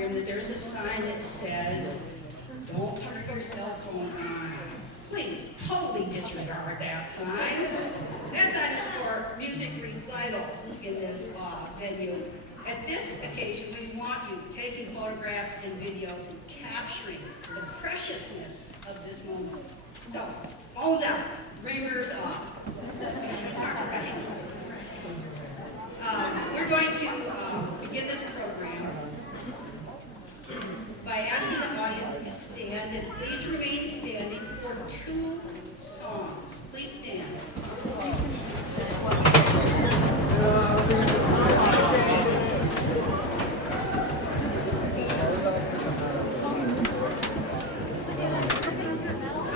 program that there's a sign that says, "Don't turn your cell phone on." Please, totally disregard that sign. That sign is for music recitals in this venue. At this occasion, we want you taking photographs and videos and capturing the preciousness of this moment. So, phones out, ringers off. We're going to begin this program by asking the audience to stand, and please remain standing for 2 songs. Please stand.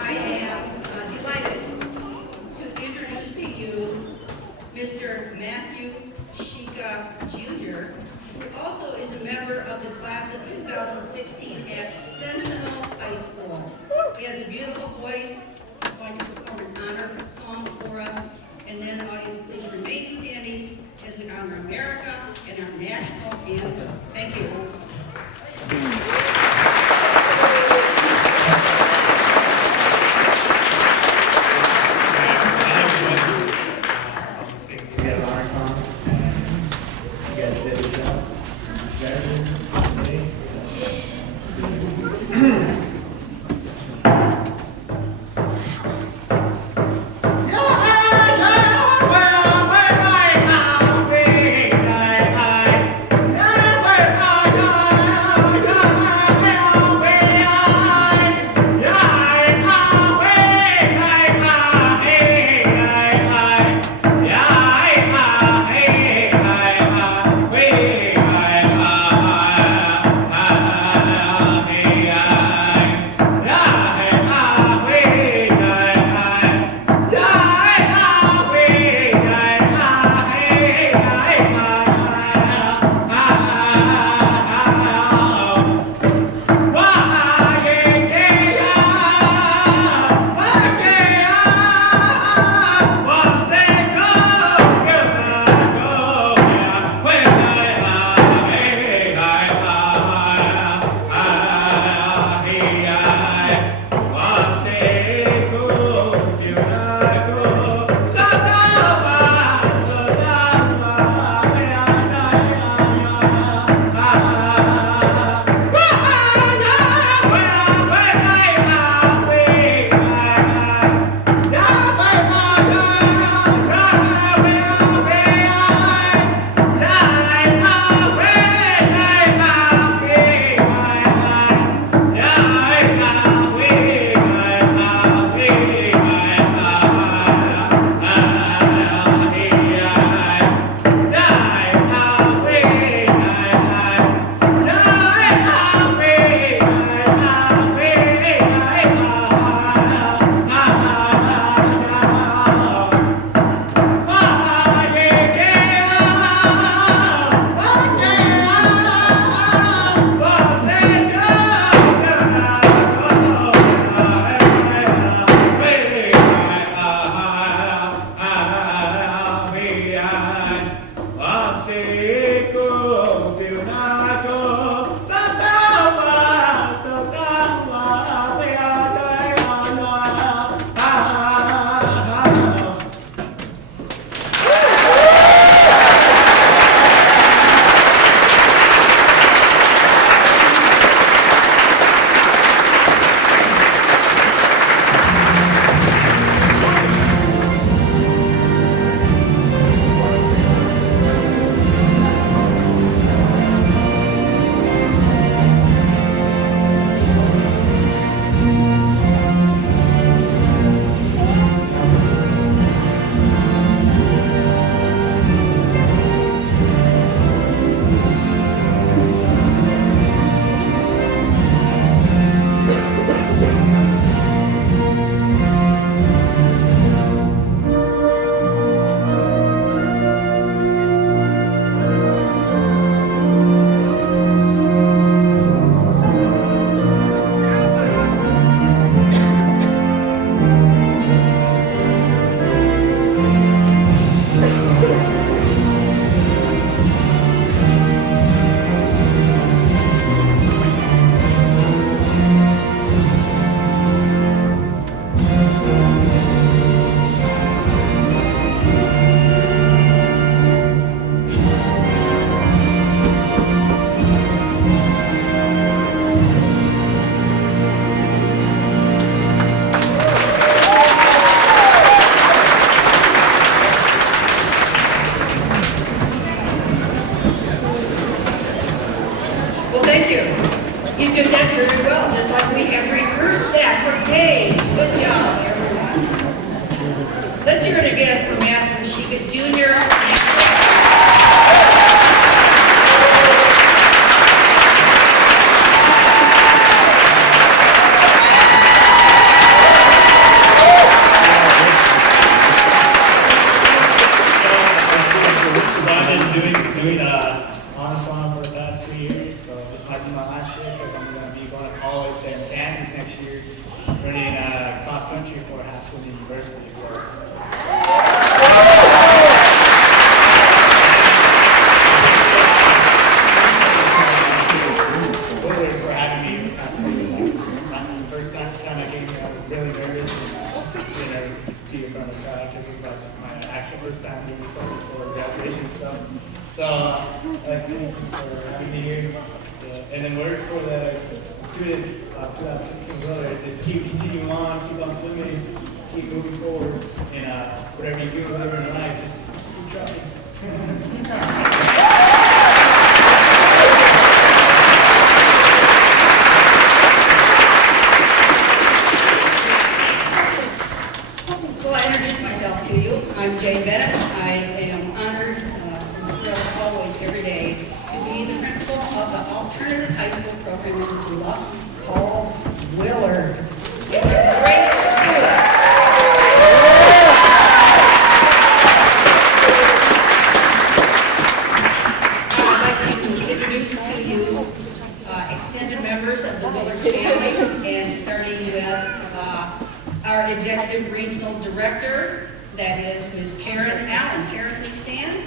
I am delighted to introduce to you Mr. Matthew Shika Jr., who also is a member of the class of 2016 at Sentinel High School. He has a beautiful voice. He's going to perform an honor song for us. And then, audience, please remain standing as we honor America and our national anthem. Thank you. Yeah. Well, thank you. You did that very well, just like we have rehearsed that for days. Good job, everyone. Let's hear it again for Matthew Shika Jr. And then words for the students of 2016 Willard is keep continuing on, keep on swimming, keep moving forward, and whatever you do, whatever in life, just keep trucking. Well, I introduce myself to you. I'm Jane Bennett. I am honored and thrilled always every day to be the principal of the alternative high school program in Missoula called Willard. It's a great school. I'd like to introduce to you extended members of the Willard family, and starting with our executive regional director, that is Ms. Karen Allen. Karen, please stand.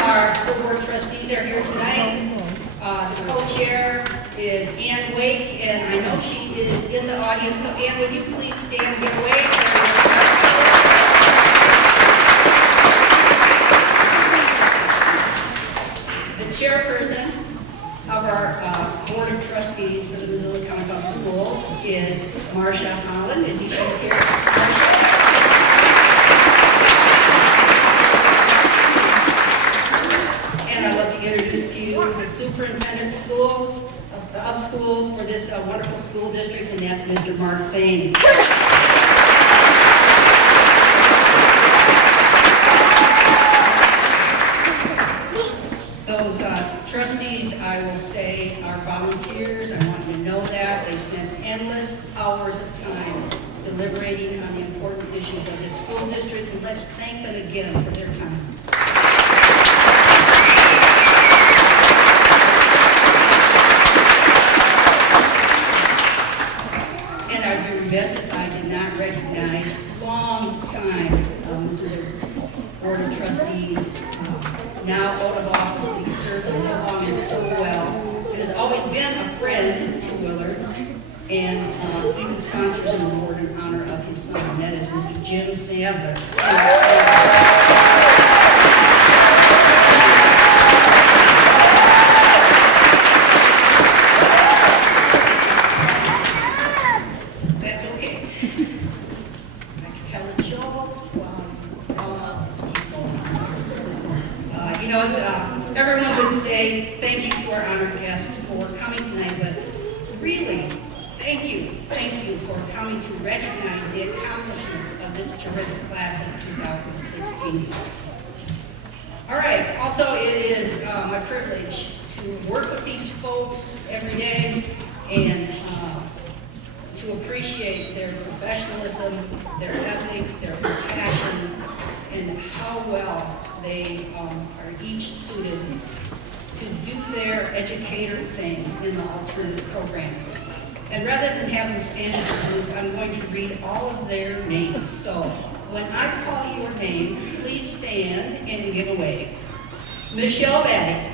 Our school board trustees are here tonight. The co-chair is Ann Wake, and I know she is in the audience. So Ann, would you please stand and get away? The chairperson of our board of trustees for the Missoula County Public Schools is Marcia Holland, and she's here. Marcia. And I'd like to introduce to you the superintendent of schools for this wonderful school district, and that's Mr. Mark Thane. Those trustees, I will say, are volunteers. I want you to know that. They spend endless hours of time deliberating on the important issues of this school district, and let's thank them again for their time. And I'd be remiss if I did not recognize long time Board of Trustees, now out of office, but he served so long and so well. It has always been a friend to Willard, and even sponsors an award in honor of his son, and that is Mr. Jim Sandler. That's okay. I can tell a joke. You know, it's, everyone would say thank you to our honored guests for coming tonight, but really, thank you for coming to recognize the accomplishments of this terrific class of 2016. All right, also it is my privilege to work with these folks every day and to appreciate their professionalism, their ethic, their passion, and how well they are each suited to do their educator thing in the alternative program. And rather than have them stand as a group, I'm going to read all of their names. So when I call your name, please stand and give a wave. Michelle Batty.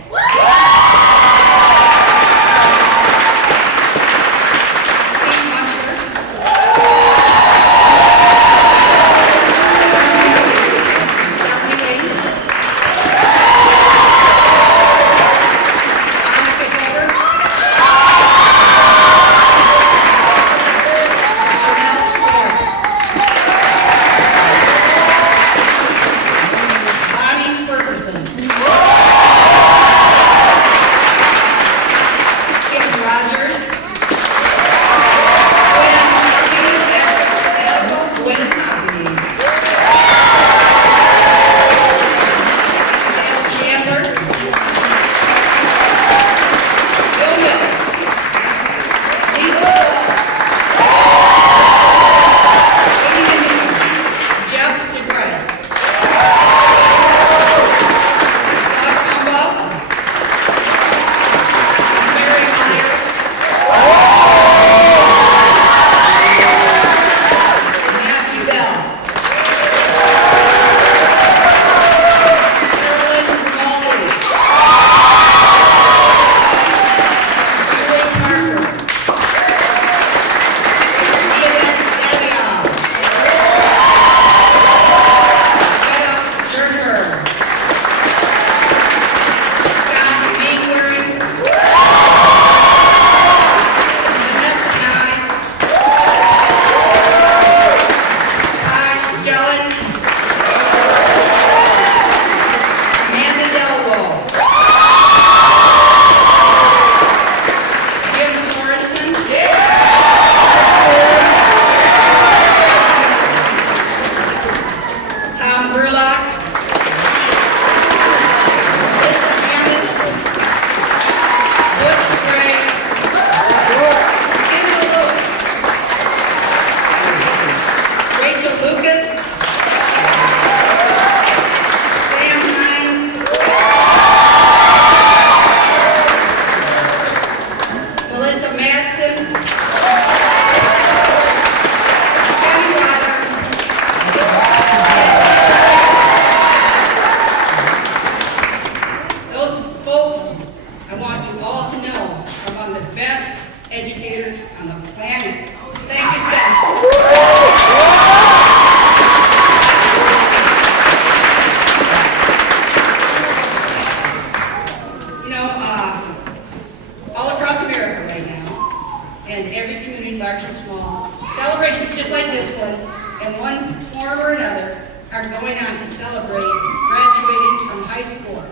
celebrate graduating from high school.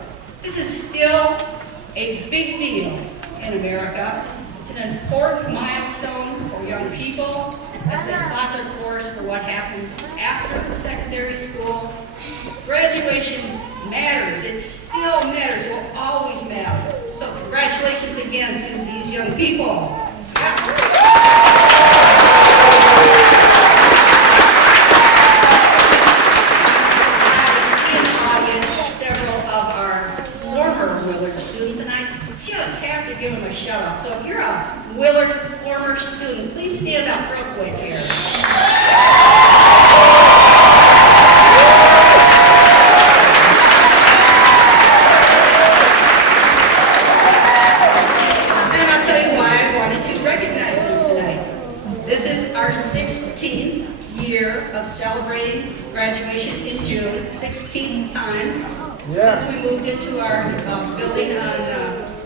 This is still a big deal in America. It's an important milestone for young people as they plot their course for what happens after secondary school. Graduation matters. It still matters. It will always matter. So congratulations again to these young people. Willard students, and I just have to give them a shout out. So if you're a Willard former student, please stand up real quick here. And I'll tell you why I wanted to recognize them tonight. This is our 16th year of celebrating graduation in June, 16th time. Yeah. Since we moved into our building on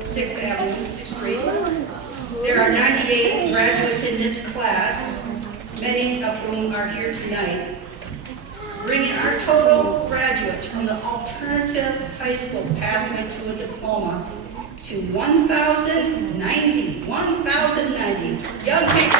6th Avenue, 6th Street. There are 98 graduates in this class, many of whom are here tonight, bringing our total graduates from the alternative high school pathway to a diploma to 1,090. 1,090 young people.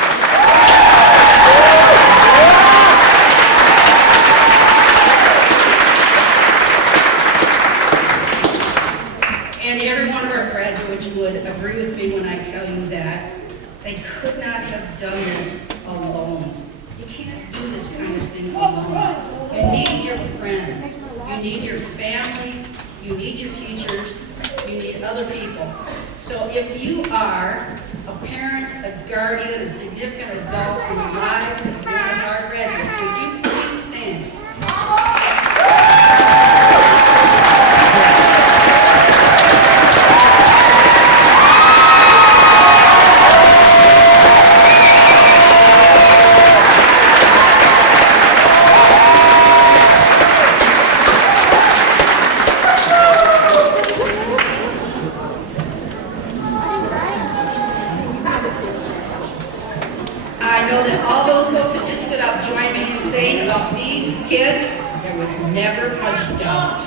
And every one of our graduates would agree with me when I tell you that they could not have done this alone. You can't do this kind of thing alone. You need your friends, you need your family, you need your teachers, you need other people. So if you are a parent, a guardian, a significant adult in the lives of one of our graduates, would you please stand? I know that all those folks who just stood up joined me in saying about these kids, there was never a doubt.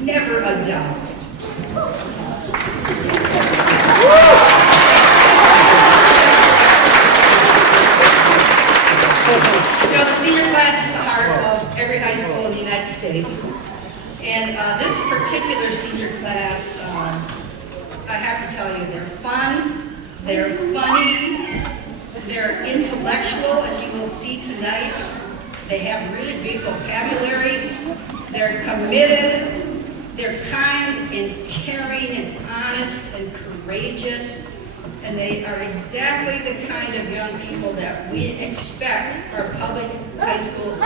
Never a doubt. You know, the senior class is the heart of every high school in the United States. And this particular senior class, I have to tell you, they're fun, they're funny, they're intellectual, as you will see tonight. They have really big vocabularies. They're committed. They're kind and caring and honest and courageous. And they are exactly the kind of young people that we expect our public high schools to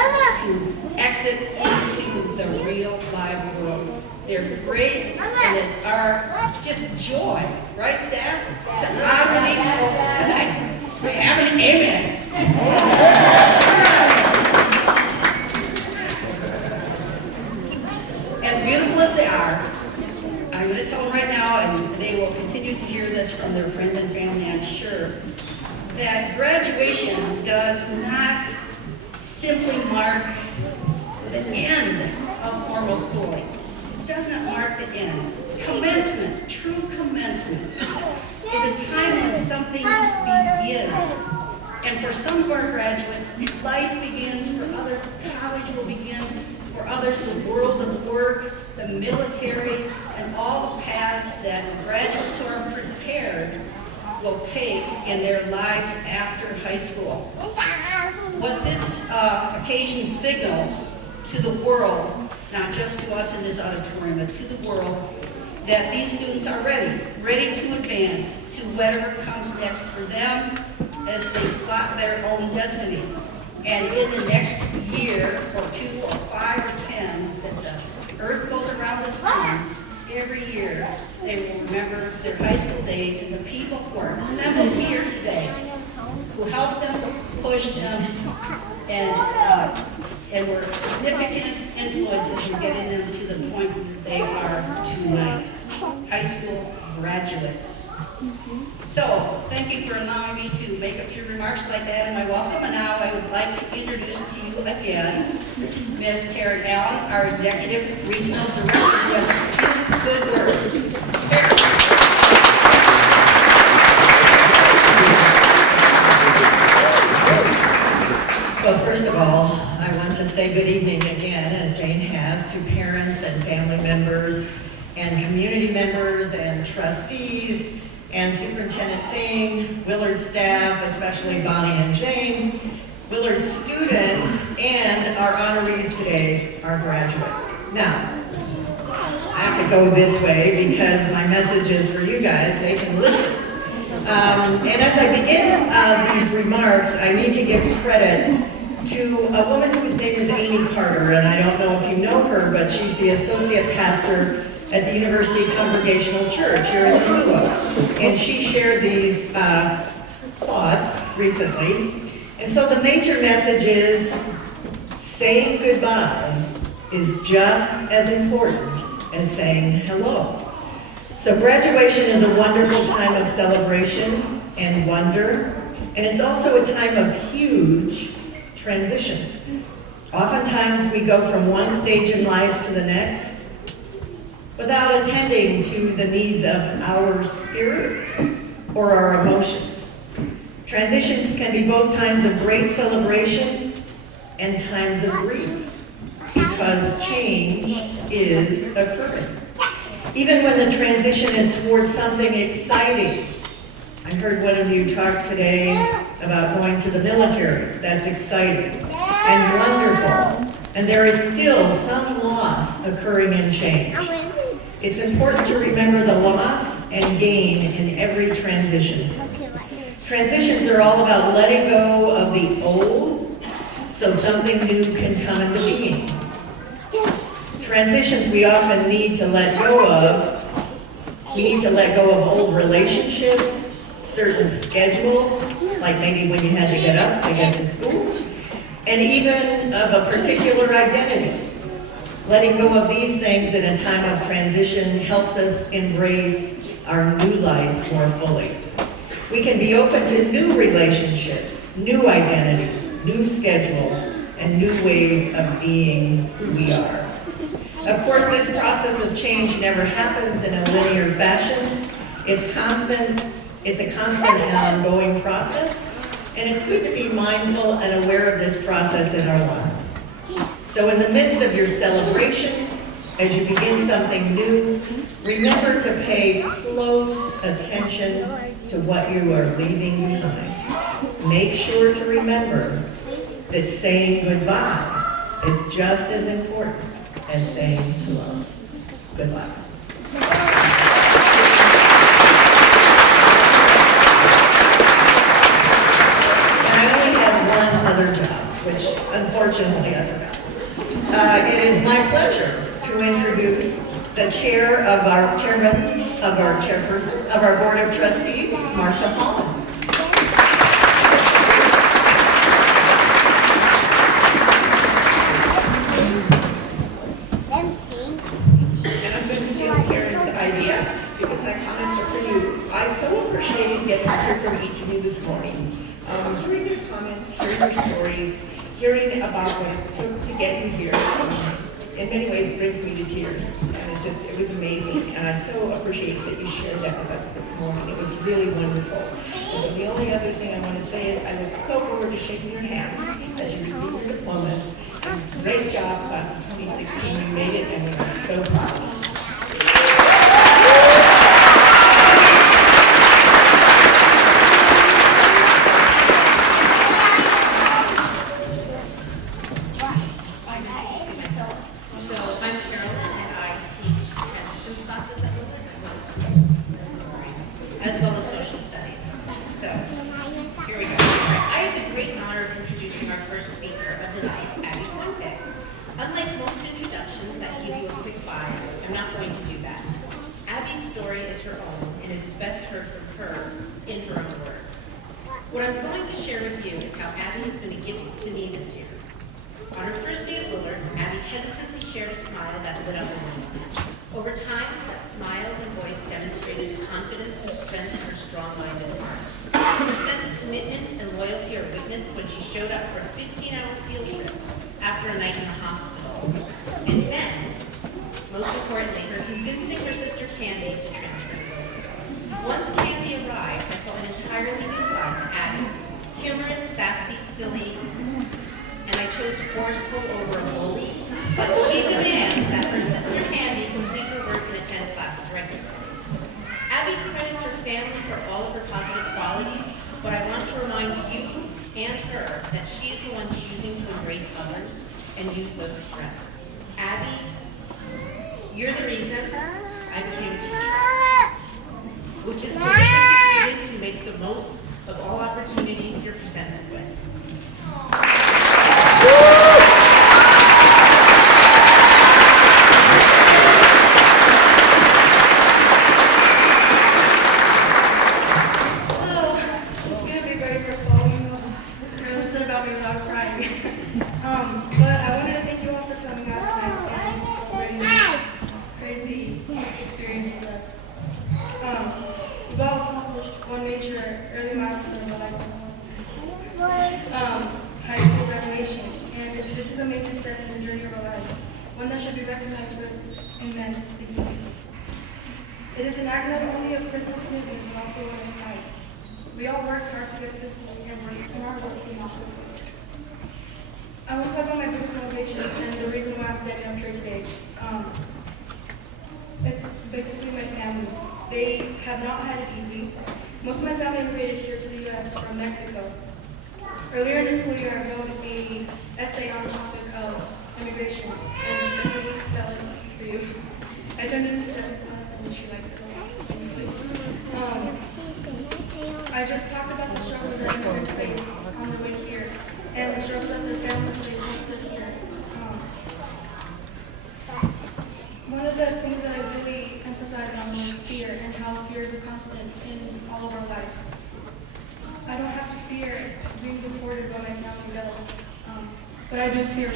exit into the real live world. They're great, and it's our just joy, right, staff, to honor these folks tonight. We have an amen. As beautiful as they are, I'm going to tell them right now, and they will continue to hear this from their friends and family, I'm sure, that graduation does not simply mark the end of formal schooling. It does not mark the end. Commencement, true commencement, is a time when something begins. And for some of our graduates, life begins. For others, college will begin. For others, the world of work, the military, and all the paths that graduates who are prepared will take in their lives after high school. What this occasion signals to the world, not just to us in this auditorium, but to the world, that these students are ready to advance to whatever comes next for them as they plot their own destiny. And in the next year, or 2, or 5, or 10, that the earth goes around the sun, every year they will remember their high school days and the people who are assembled here today, who helped them, pushed them, and were significant influences in getting them to the point they are tonight. High school graduates. So, thank you for allowing me to make a few remarks like that in my welcome. And now I would like to introduce to you again Ms. Karen Allen, our Executive Regional Director, who has a few good words. Karen. Well, first of all, I want to say good evening again, as Jane has, to parents and family members and community members and trustees and Superintendent Thing, Willard staff, especially Bonnie and Jane, Willard students, and our honorees today, our graduates. Now, I have to go this way because my message is for you guys, they can listen. And as I begin these remarks, I need to give credit to a woman whose name is Amy Carter, and I don't know if you know her, but she's the associate pastor at the University Congregational Church here in Missoula. And she shared these thoughts recently. And so the major message is, saying goodbye is just as important as saying hello. So graduation is a wonderful time of celebration and wonder, and it's also a time of huge transitions. Oftentimes we go from one stage in life to the next without attending to the needs of our spirit or our emotions. Transitions can be both times of great celebration and times of grief, because change is occurring. Even when the transition is towards something exciting. I heard one of you talk today about going to the military. That's exciting and wonderful. And there is still some loss occurring in change. It's important to remember the loss and gain in every transition. Transitions are all about letting go of the old so something new can come into being. Transitions we often need to let go of. We need to let go of old relationships, certain schedules, like maybe when you had to get up to get to school, and even of a particular identity. Letting go of these things in a time of transition helps us embrace our new life more fully. We can be open to new relationships, new identities, new schedules, and new ways of being who we are. Of course, this process of change never happens in a linear fashion. It's a constant and ongoing process, and it's good to be mindful and aware of this process in our lives. So in the midst of your celebrations, as you begin something new, remember to pay close attention to what you are leaving behind. Make sure to remember that saying goodbye is just as important as saying hello. Good luck. And I only have one other job, which unfortunately I forgot. It is my pleasure to introduce the chairman of our chairperson of our Board of Trustees, Marcia Holland. And I'm going to steal Karen's idea because my comments are for you. I so appreciated getting to hear from each of you this morning. Hearing your comments, hearing your stories, hearing about what it took to get you here, in many ways brings me to tears. And it was amazing. And I so appreciate that you shared that with us this morning. It was really wonderful. And so the only other thing I want to say is I look so forward to shaking your hands as you receive your diplomas. And great job, class of 2016. You made it, and we are so proud of you. as well as social studies. So, here we go. I have the great honor of introducing our first speaker of the night, Abby Puente. Unlike most introductions that give you a quick bio, I'm not going to do that. Abby's story is her own, and it is best heard from her in her own words. What I'm going to share with you is how Abby has been a gift to me this year. On her first day at Willard, Abby hesitantly shared a smile smile that lit up her room. Over time, that smile and voice demonstrated confidence and strength in her strong-minded heart. Her sense of commitment and loyalty are witnessed when she showed up for a 15-hour field trip after a night in the hospital. And then, most importantly, her convincing her sister Candy to transfer. Once Candy arrived, I saw an entirely new side to Abby. Humorous, sassy, silly, and I chose forceful over a bully. But she demands that her sister Candy complete her work and attend classes regularly. Abby credits her family for all of her positive qualities, but I want to remind you and her that she is the one choosing to embrace others and use those strengths. Abby, you're the reason I became a teacher, which is to witness a student who makes the most of all opportunities you're presented with. But I wanted to thank you all for coming out tonight and celebrating this crazy experience with us. We've all accomplished one major early milestone in life. High school graduation. And this is a major step in the journey of our lives, one that should be recognized for its immense significance. It is an act not only of personal commitment, but also one of pride. We all worked hard to get to this point and our work is not focused. I want to talk about my biggest motivations and the reason why I'm standing up here today. It's basically my family. They have not had it easy. Most of my family immigrated here to the U.S. from Mexico. Earlier in this school year, I wrote an essay on the topic of immigration, and specifically that was for you. I turned it into 7th class, and she likes it a lot. I just talked about the struggles that immigrants face on the way here, and the struggles that their families face once they're here. One of the things that I really emphasized on was fear, and how fear is a constant in all of our lives. I don't have to fear being deported by my family relatives, but I do fear my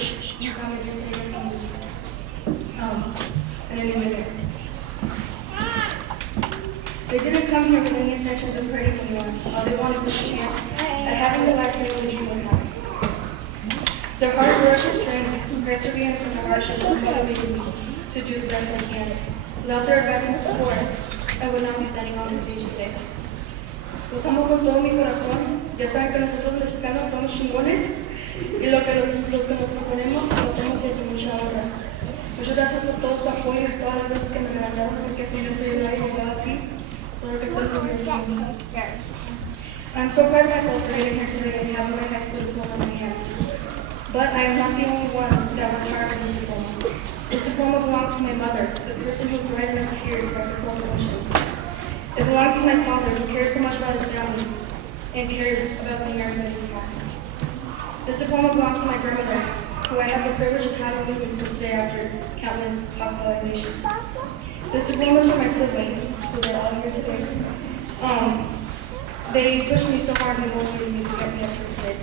family being taken from me in any minute. They didn't come here with any intentions of hurting anyone. All they wanted was a chance at having the life they only dream of having. Their hard work, strength, perseverance, and the hardship motivated me to do the best I can. Without their advice and support, I would not be standing on this stage today. Los amo con todo mi corazón. Ya saben que nosotros los mexicanos somos chingones y los que nos proponemos lo hacemos con mucha honra. Muchas gracias por todo su apoyo y todas las veces que me levantaron, porque si no soy nadie llegado aquí, solo que estoy conmigo. I'm so proud of myself for getting here today and having my high school diploma in my hands. But I am not the only one that worked hard for this diploma. This diploma belongs to my mother, the person who cried enough tears for her promotion. It belongs to my father, who cares so much about his family and cares about seeing everybody happy. This diploma belongs to my grandmother, who I have the privilege of having with me still today after countless hospitalizations. This diploma is for my siblings, who are all here today. They pushed me so hard and motivated me to get me up here today.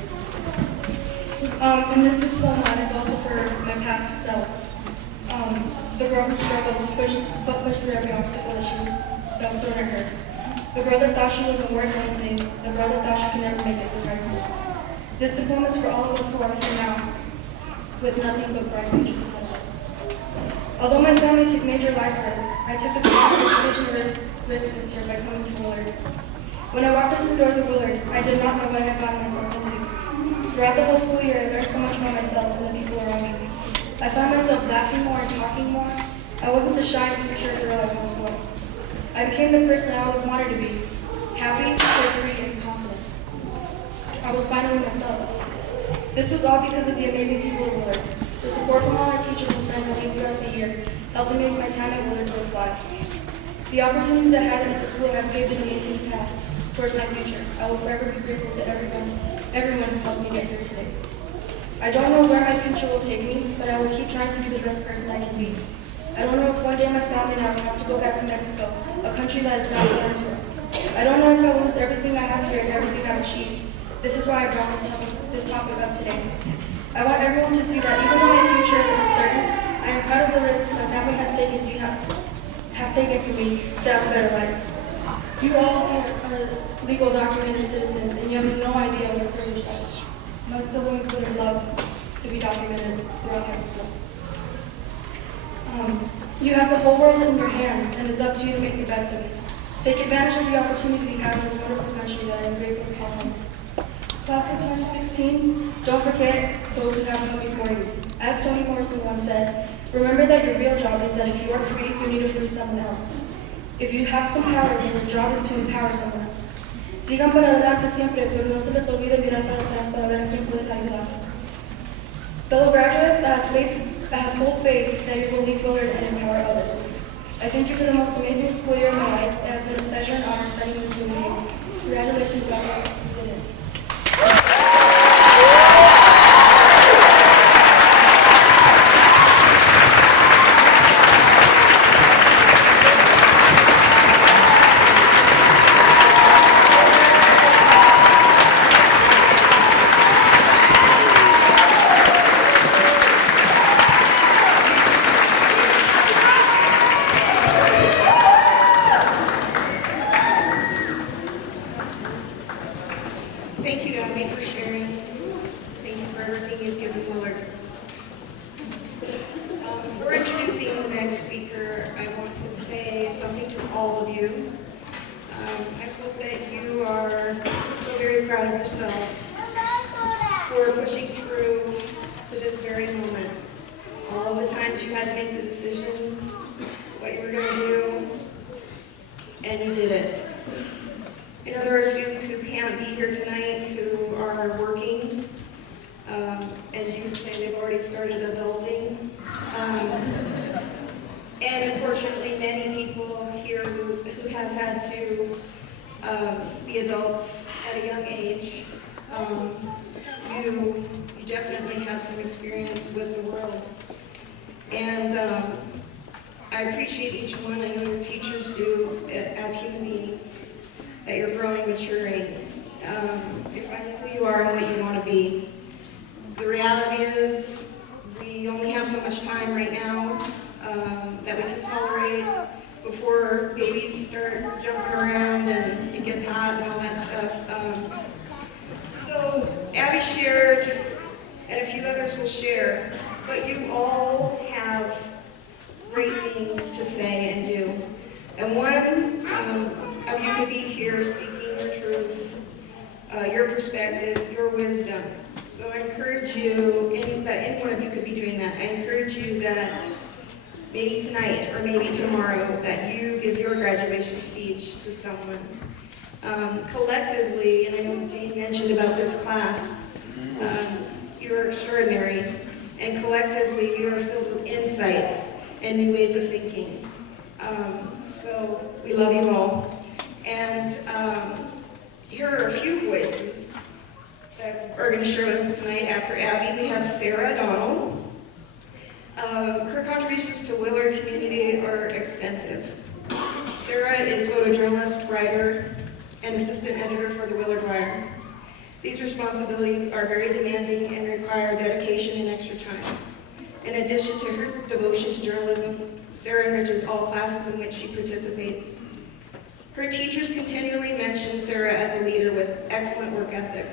And this diploma is also for my past self. The girl who struggled but pushed through every obstacle that was thrown at her. The girl that thought she wasn't worth anything. The girl that thought she could never make it through high school. This diploma is for all of us who are here now, with nothing but bright future ahead of us. Although my family took major life risks, I took a small education risk this year by coming to Willard. When I walked into the doors of Willard, I did not know what I had gotten myself into. Throughout the whole school year, I learned so much about myself and the people around me. I found myself laughing more and talking more. I wasn't the shy and secure girl I once was. I became the person I always wanted to be, happy, carefree, and confident. I was finally myself. This was all because of the amazing people at Willard. The support from all our teachers and friends I gained throughout the year helped me make my time at Willard worthwhile. The opportunities I had at the school have paved an amazing path towards my future. I will forever be grateful to everyone who helped me get here today. I don't know where my future will take me, but I will keep trying to be the best person I can be. I don't know if one day my family and I will have to go back to Mexico, a country that is not foreign to us. I don't know if I will lose everything I have here and everything I've achieved. This is why I brought this topic up today. I want everyone to see that even though my future is uncertain, I am proud of the risks my family has taken for me to have a better life. You all are legal documented citizens, and you have no idea what for yourself. My siblings would have loved to be documented throughout high school. You have the whole world in your hands, and it's up to you to make the best of it. Take advantage of the opportunities you have in this wonderful country that I am grateful to call home. Class of 2016, don't forget those who have come before you. As Toni Morrison once said, remember that your real job is that if you are free, you need to free someone else. If you have some power, then your job is to empower someone else. Sigan para adelante siempre, pero no se les olvide mirar para atrás para ver a quién pueden ayudar. Fellow graduates, I have full faith that you will lead Willard and empower others. I thank you for the most amazing school year of my life. It has been a pleasure and honor spending this with you. Congratulations, graduates. You did it. Thank you, Abby, for sharing. Thank you for everything you've given Willard. Before introducing the next speaker, I want to say something to all of you. I hope that you are so very proud of yourselves for pushing through to this very moment. All the times you had to make the decisions, what you were going to do, and you did it. I know there are students who can't be here tonight who are working. As you can say, they've already started adulting. And unfortunately, many people here who have had to be adults at a young age, you definitely have some experience with the world. And I appreciate each one. I know your teachers do as human beings. That you're growing, maturing. If I know who you are and what you want to be. The reality is, we only have so much time right now that we can tolerate before babies start jumping around and it gets hot and all that stuff. So Abby shared, and a few others will share, but you all have great things to say and do. And one of you could be here speaking your truth, your perspective, your wisdom. So I encourage you, that any one of you could be doing that. I encourage you that maybe tonight or maybe tomorrow that you give your graduation speech to someone. Collectively, and I know Jane mentioned about this class, you're extraordinary, and collectively you are filled with insights and new ways of thinking. So we love you all. And here are a few voices that are going to share with us tonight. After Abby, we have Sarah Donald. Her contributions to Willard community are extensive. Sarah is photojournalist, writer, and assistant editor for the Willard Wire. These responsibilities are very demanding and require dedication and extra time. In addition to her devotion to journalism, Sarah enriches all classes in which she participates. Her teachers continually mention Sarah as a leader with excellent work ethic.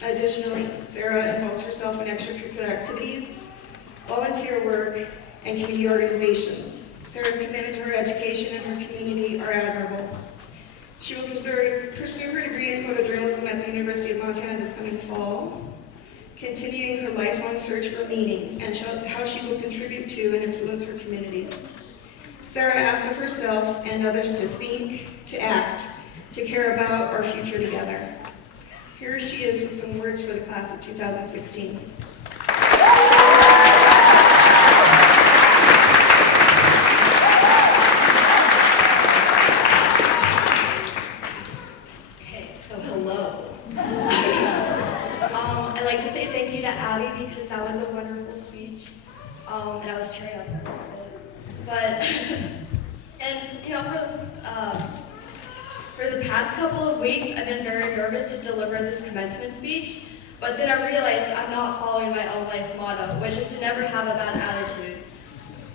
Additionally, Sarah involves herself in extracurricular activities, volunteer work, and community organizations. Sarah's commitment to her education and her community are admirable. She will pursue her degree in photojournalism at the University of Montana this coming fall, continuing her lifelong search for meaning and how she will contribute to and influence her community. Sarah asks of herself and others to think, to act, to care about our future together. Here she is with some words for the class of 2016. Okay, so hello. I'd like to say thank you to Abby because that was a wonderful speech, and I was tearing up a little bit. But, and you know, for the past couple of weeks, I've been very nervous to deliver this commencement speech, but then I realized I'm not following my own life motto, which is to never have a bad attitude.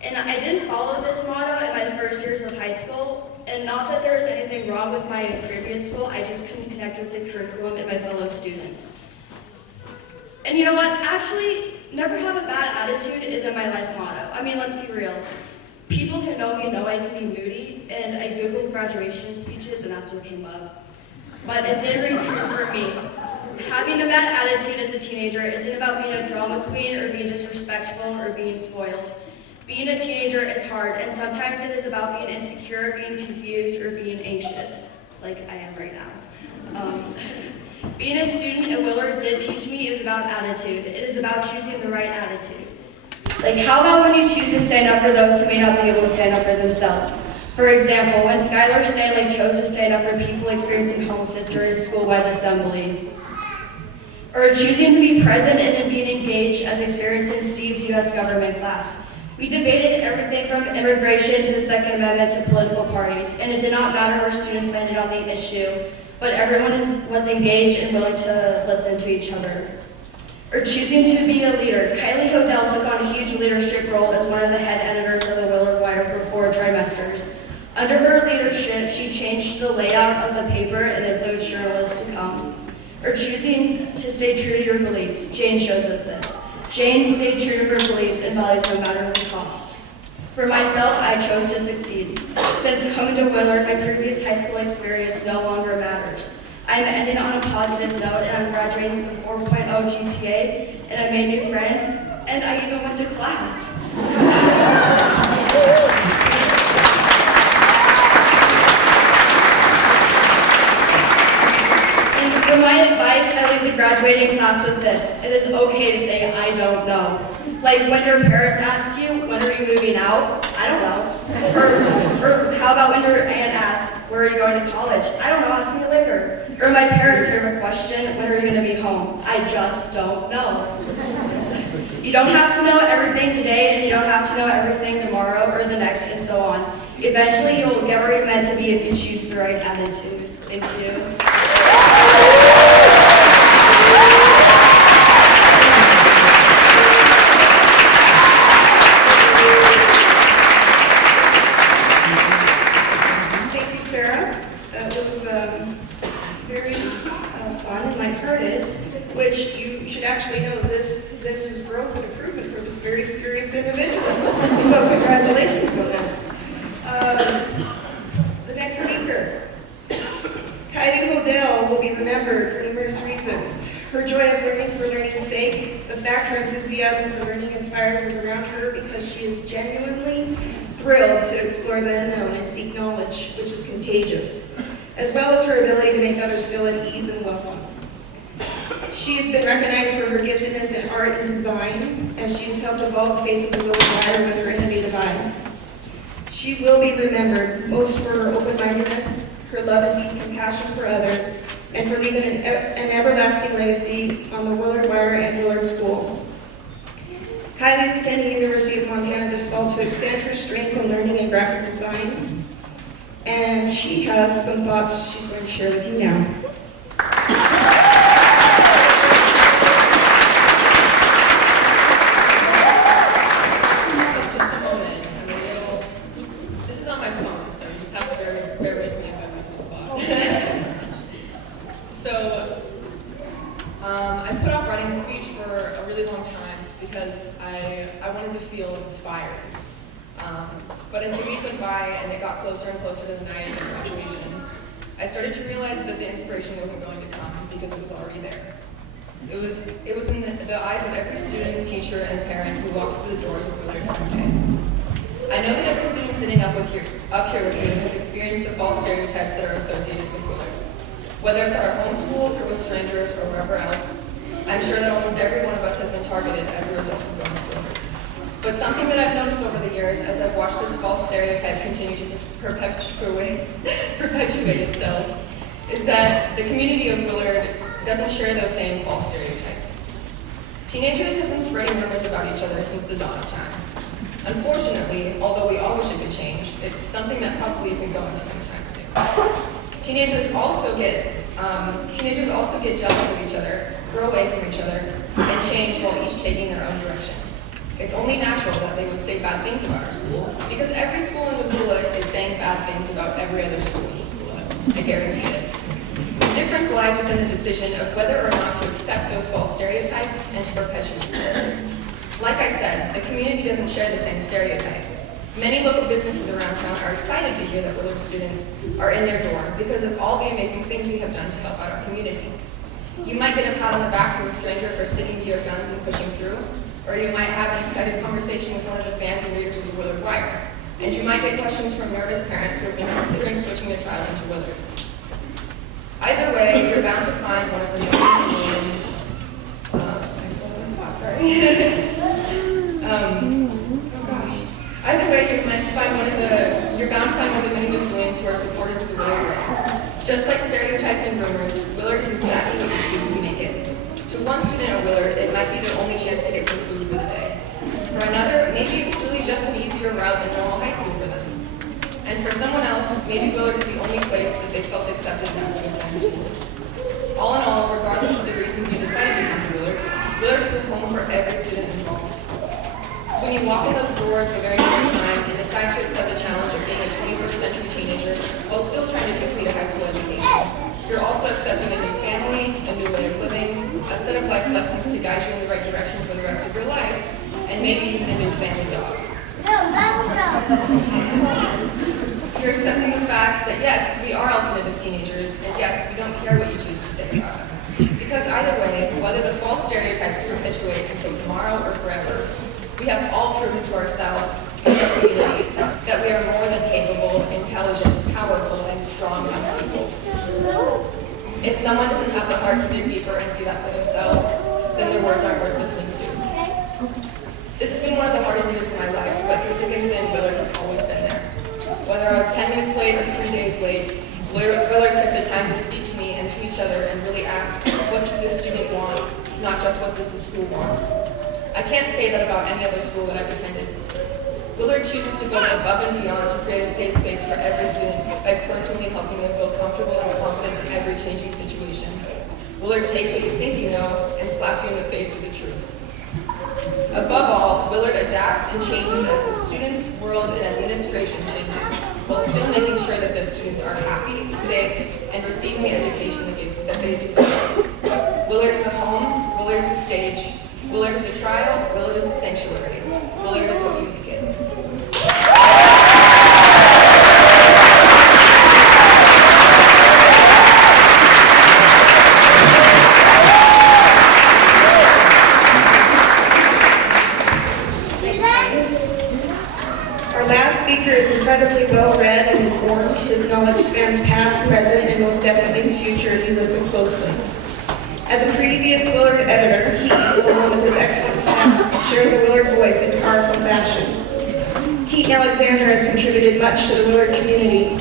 And I didn't follow this motto in my first years of high school, and not that there was anything wrong with my previous school, I just couldn't connect with the curriculum and my fellow students. And you know what? Actually, never have a bad attitude isn't my life motto. I mean, let's be real. People who know me know I can be moody, and I Googled graduation speeches, and that's what came up. But it did ring true for me. Having a bad attitude as a teenager isn't about being a drama queen or being disrespectful or being spoiled. Being a teenager is hard, and sometimes it is about being insecure, being confused, or being anxious, like I am right now. Being a student at Willard did teach me it was about attitude. It is about choosing the right attitude. Like, how about when you choose to stand up for those who may not be able to stand up for themselves? For example, when Skylar Stanley chose to stand up for people experiencing homelessness during a school-wide assembly. Or choosing to be present and being engaged as experienced in Steve's U.S. government class. We debated everything from immigration to the Second Amendment to political parties, and it did not matter where students landed on the issue, but everyone was engaged and willing to listen to each other. Or choosing to be a leader. Kylie Hodel took on a huge leadership role as one of the head editors of the Willard Wire for 4 trimesters. Under her leadership, she changed the layout of the paper and influenced journalists to come. Or choosing to stay true to your beliefs. Jane shows us this. Jane stayed true to her beliefs and values no matter the cost. For myself, I chose to succeed. Since coming to Willard, my previous high school experience no longer matters. I'm ending on a positive note, and I'm graduating with a 4.0 GPA, and I made new friends, and I even went to class. And for my advice, I leave the graduating class with this. It is okay to say, I don't know. Like when your parents ask you, when are you moving out? I don't know. Or how about when your aunt asks, where are you going to college? I don't know, ask me later. Or my parents hear a question, when are you going to be home? I just don't know. You don't have to know everything today, and you don't have to know everything tomorrow or the next, and so on. Eventually, you'll get where you're meant to be if you choose the right attitude. Thank you. Very fun and lighthearted, which you should actually know this is growth and improvement for this very serious individual. So congratulations on that. The next speaker, Kylie Hodel, will be remembered for numerous reasons. Her joy of learning for learning's sake, the fact her enthusiasm for learning inspires those around her because she is genuinely thrilled to explore the unknown and seek knowledge, which is contagious, as well as her ability to make others feel at ease and welcome. She has been recognized for her giftedness in art and design, as she has helped evolve the face of the Willard Wire with her innovative eye. She will be remembered most for her open-mindedness, her love and deep compassion for others, and for leaving an everlasting legacy on the Willard Wire and Willard School. Kylie is attending University of Montana this fall to extend her strength in learning and graphic design. And she has some thoughts she's going to share with you now. Just a moment. This is on my phone, so you just have to bear with me if I lose my spot. So, I put off writing a speech for a really long time because I wanted to feel inspired. But as the week went by and it got closer and closer to the night of graduation, I started to realize that the inspiration wasn't going to come because it was already there. It was in the eyes of every student, teacher, and parent who walks through the doors of Willard every day. I know that every student sitting up here with me has experienced the false stereotypes that are associated with Willard. Whether it's at our own schools or with strangers or wherever else, I'm sure that almost every one of us has been targeted as a result of going to Willard. But something that I've noticed over the years as I've watched this false stereotype continue to perpetuate itself is that the community of Willard doesn't share those same false stereotypes. Teenagers have been spreading rumors about each other since the dawn of time. Unfortunately, although we all wish it could change, it's something that probably isn't going to anytime soon. Teenagers also get jealous of each other, grow away from each other, and change while each taking their own direction. It's only natural that they would say bad things about our school, because every school in Missoula is saying bad things about every other school in Missoula. I guarantee it. The difference lies within the decision of whether or not to accept those false stereotypes and to perpetuate them. Like I said, the community doesn't share the same stereotype. Many local businesses around town are excited to hear that Willard students are in their door because of all the amazing things we have done to help out our community. You might get a pat on the back from a stranger for sticking to your guns and pushing through, or you might have an excited conversation with one of the fans and readers of the Willard Wire, and you might get questions from nervous parents who have been considering switching their child into Willard. Either way, you're bound to find one of the millions. I just lost my spot, sorry. Either way, you're bound to find one of the many Missoulians who are supporters of the Willard way. Just like stereotypes and rumors, Willard is exactly what you choose to make it. To one student at Willard, it might be their only chance to get some food for the day. For another, maybe it's really just an easier route than normal high school for them. And for someone else, maybe Willard is the only place that they felt accepted enough to attend school. All in all, regardless of the reasons you decided to come to Willard, Willard is a home for every student involved. When you walk in those doors for the very first time and decide to accept the challenge of being a 21st century teenager while still trying to complete a high school education, you're also accepting a new family, a new way of living, a set of life lessons to guide you in the right direction for the rest of your life, and maybe even a new family dog. You're accepting the fact that yes, we are alternative teenagers, and yes, we don't care what you choose to say about us. Because either way, whether the false stereotypes perpetuate until tomorrow or forever, we have all proven to ourselves and our community that we are more than capable, intelligent, powerful, and strong young people. If someone doesn't have the heart to dig deeper and see that for themselves, then their words aren't worth listening to. This has been one of the hardest years of my life, but through thick and thin, Willard has always been there. Whether I was 10 minutes late or 3 days late, Willard took the time to speak to me and to each other and really ask, what does this student want, not just what does the school want. I can't say that about any other school that I've attended. Willard chooses to go above and beyond to create a safe space for every student by personally helping them feel comfortable and confident in every changing situation. Willard takes what you think you know and slaps you in the face with the truth. Above all, Willard adapts and changes as the students' world and administration changes, while still making sure that those students are happy, safe, and receiving the education that they deserve. Willard is a home, Willard is a stage, Willard is a trial, Willard is a sanctuary. Willard is what you begin. Our last speaker is incredibly well-read and informed. His knowledge spans past, present, and most definitely the future if you listen closely. As a previous Willard editor, he, along with his excellent staff, share the Willard voice in powerful fashion. Keaton Alexander has contributed much to the Willard community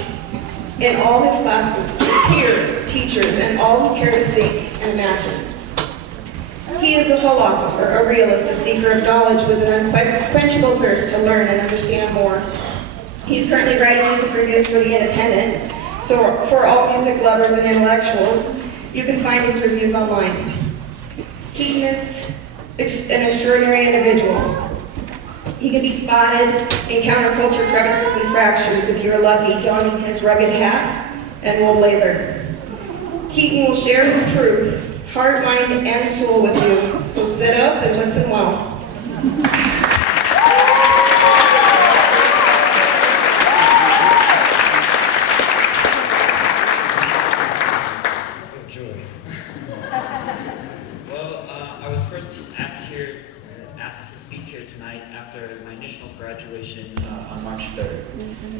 in all his classes, peers, teachers, and all who care to think and imagine. He is a philosopher, a realist, a seeker of knowledge with an unquenchable thirst to learn and understand more. He's currently writing music reviews for The Independent, so for all music lovers and intellectuals, you can find his reviews online. Keaton is an extraordinary individual. He can be spotted in counterculture crevices and fractures if you're lucky, donning his rugged hat and wool blazer. Keaton will share his truth, heart, mind, and soul with you, so sit up and listen well. Asked to speak here tonight after my initial graduation on March 3rd.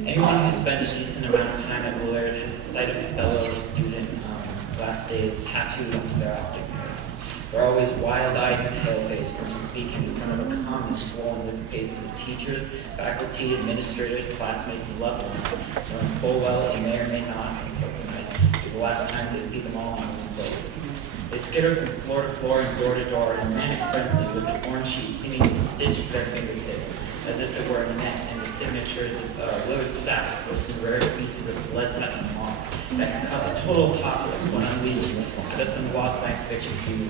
Anyone who's spent a decent amount of time at Willard has the sight of a fellow student whose last day is tattooed onto their optic nerves. They're always wild-eyed and pale-faced from speaking in front of a common swollen with the faces of teachers, faculty, administrators, classmates, and loved ones, knowing full well that you may or may not, until tonight, be the last time they see them all in one place. They skitter from floor to floor and door to door in manic frenzy with an orange sheet seemingly stitched to their fingertips, as if it were a net and the signatures of Willard staff for some rare species of blood-sucking moth that can cause a total apocalypse when unleashed as some wild science fiction view.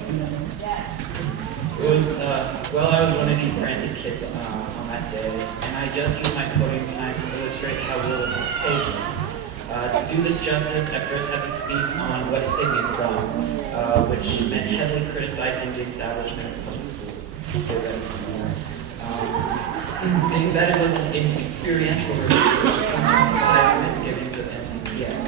I was one of these granted kids on that day, and I just used my podium tonight to illustrate how Willard had saved me. To do this justice, I first had to speak on what saved me from, which meant heavily criticizing the establishment of public schools. Being that it was an experiential review, some of the misgivings of MCPS.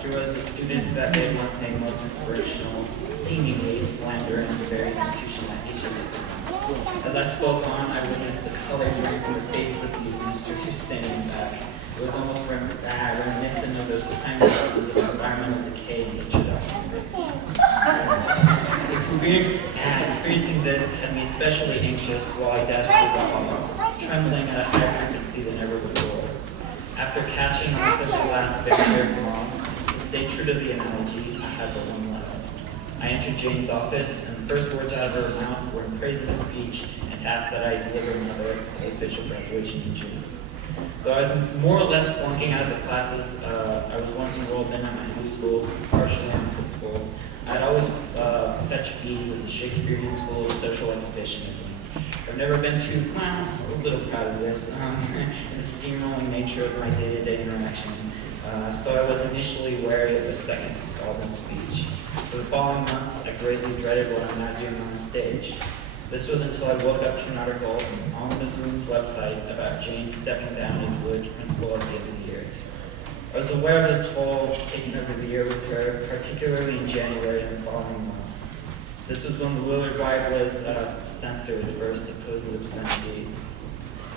Here was the students that they once named most inspirational, seemingly slandering the very institution that issued it. As I spoke on, I witnessed the color drain from the faces of the administrators standing back. It was almost reminiscent of those time lapses of environmental decay in nature documentaries. Experiencing this had me especially anxious while I dashed through the halls, trembling at a higher frequency than ever before. After catching most of the last very long, to stay true to the analogy, I had but one left. I entered Jane's office, and the first words out of her mouth were in praise of the speech and to ask that I deliver another official graduation in June. Though I was more or less flunking out of the classes I was once enrolled in at my new school, partially on principle, I'd always fetched B's at the Shakespearean School of Social Exhibitionism. I've never been too, a little proud of this, in the steamrolling nature of my day-to-day interaction. So I was initially wary of the second scalding speech. For the following months, I greatly dreaded what I'm now doing on the stage. This was until I woke up to an article on the Zoom's website about Jane stepping down as Willard's principal at the end of the year. I was aware of the toll taken over the year with her, particularly in January and the following months. This was when the Willard Wide was censored for supposed obscenity.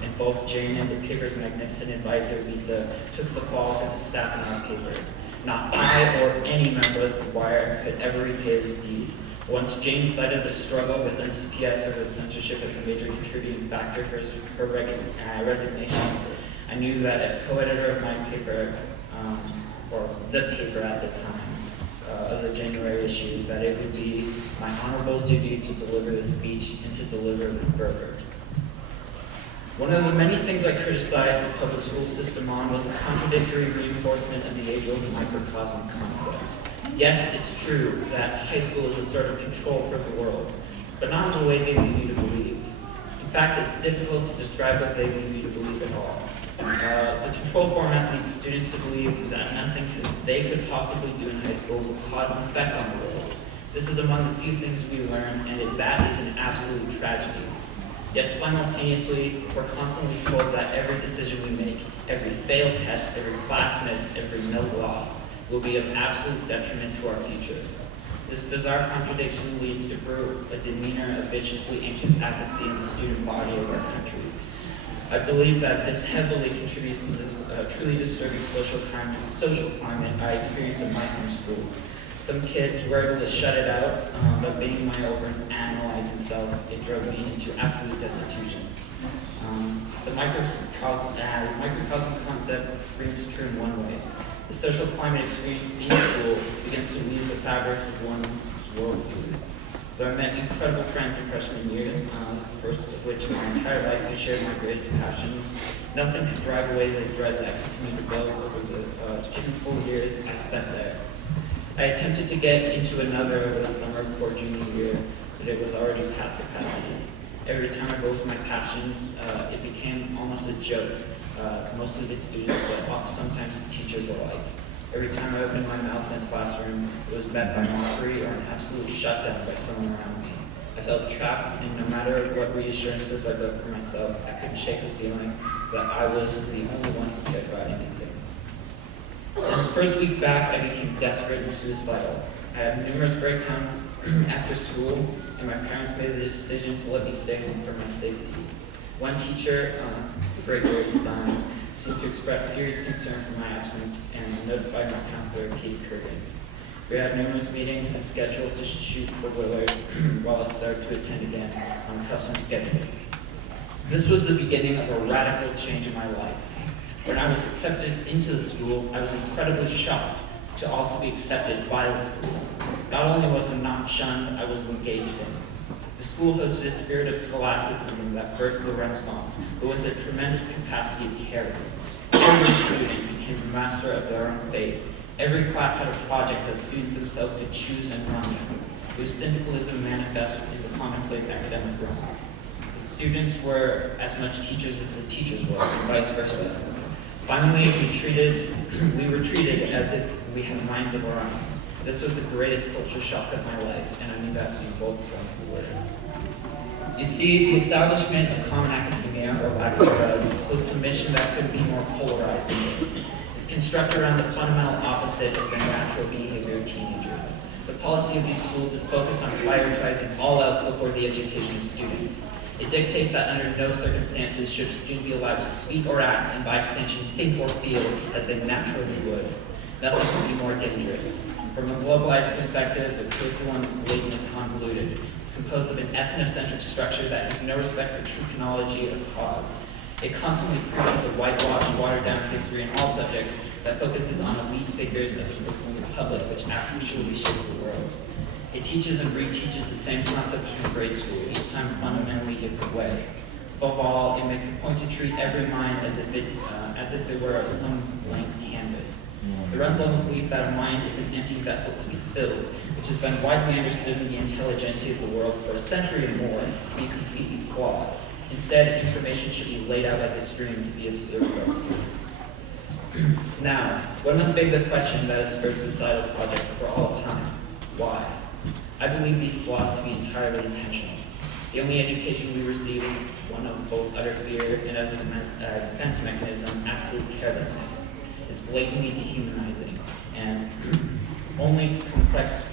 And both Jane and the paper's magnificent advisor, Lisa, took the fall for the staff in our paper. Not I or any member of the Wire could ever repay this deed. Once Jane cited the struggle with MCPS over censorship as a major contributing factor for her resignation, I knew that as co-editor of my paper, or the paper at the time, of the January issue, that it would be my honorable duty to deliver the speech and to deliver with fervor. One of the many things I criticized the public school system on was the contradictory reinforcement of the age-old microcosm concept. Yes, it's true that high school is a sort of control for the world, but not in the way they lead you to believe. In fact, it's difficult to describe what they lead you to believe at all. The control format leads students to believe that nothing they could possibly do in high school will cause an effect on the world. This is among the few things we learn, and that is an absolute tragedy. Yet simultaneously, we're constantly told that every decision we make, every failed test, every class miss, every no loss, will be of absolute detriment to our future. This bizarre contradiction leads to a demeanor of viciously anxious apathy in the student body of our country. I believe that this heavily contributes to the truly disturbing social climate I experienced in my home school. Some kids were able to shut it out, but being my over-analyzing self, it drove me into absolute destitution. The microcosm concept rings true in one way. The social climate experienced in school begins to weave the fabrics of one's worldview. So I met incredible friends in freshman year, the first of which in my entire life who shared my greatest passions. Nothing could drive away the dreads that continued to build over the 2 full years I spent there. I attempted to get into another over the summer before junior year, but it was already past capacity. Every time I voiced my passions, it became almost a joke, mostly to students, but sometimes to teachers alike. Every time I opened my mouth in a classroom, it was met by mockery or an absolute shutdown by someone around me. I felt trapped, and no matter what reassurances I got for myself, I couldn't shake the feeling that I was the only one who cared about anything. In the first week back, I became desperate and suicidal. I had numerous breakdowns after school, and my parents made the decision to let me stay home for my safety. One teacher, the great Williard Stein, seemed to express serious concern for my absence and notified my counselor, Kate Kurgan. We had numerous meetings and scheduled to shoot for Willard while I started to attend again on custom scheduling. This was the beginning of a radical change in my life. When I was accepted into the school, I was incredibly shocked to also be accepted by the school. Not only was I not shunned, I was engaged in. The school hosted a spirit of scholasticism that birthed the Renaissance, but with a tremendous capacity of caring. Every student became a master of their own fate. Every class had a project that students themselves could choose and run. whose syndicalism manifests in the commonplace academic realm. The students were as much teachers as the teachers were, and vice versa. Finally, we were treated as if we had minds of our own. This was the greatest culture shock of my life, and I mean that in both forms of the word. You see, the establishment of common academia, or lack thereof, was a mission that could be more polarized than this. It's constructed around the fundamental opposite of the natural behavior of teenagers. The policy of these schools is focused on prioritizing all else before the education of students. It dictates that under no circumstances should a student be allowed to speak or act, and by extension think or feel, as they naturally would. Nothing could be more dangerous. From a globalized perspective, the curriculum is blatantly convoluted. It's composed of an ethnocentric structure that has no respect for true chronology or cause. It constantly preaches a whitewashed, watered-down history in all subjects that focuses on elite figures as opposed to the public, which actually shape the world. It teaches and reteaches the same concepts from grade school, each time a fundamentally different way. Above all, it makes a point to treat every mind as if it were some blank canvas. It runs on the belief that a mind is an empty vessel to be filled, which has been widely understood in the intelligentsia of the world for a century or more to be completely flawed. Instead, information should be laid out like a stream to be observed by students. Now, one must beg the question that has spurred societal project for all of time. Why? I believe these philosophy entirely intentional. The only education we receive is one of both utter fear and, as a defense mechanism, absolute carelessness. It's blatantly dehumanizing and only complex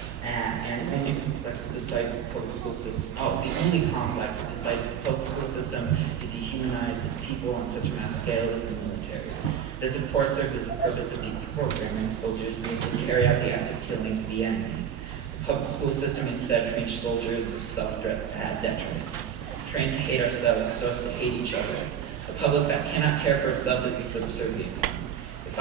besides the public school system. The only complex besides the public school system to dehumanize its people on such a mass scale is the military. This, of course, serves as a purpose of deprogramming soldiers to carry out the act of killing the enemy. The public school system instead trains soldiers of self-detriment, trained to hate ourselves so as to hate each other. A public that cannot care for itself is a subservient. If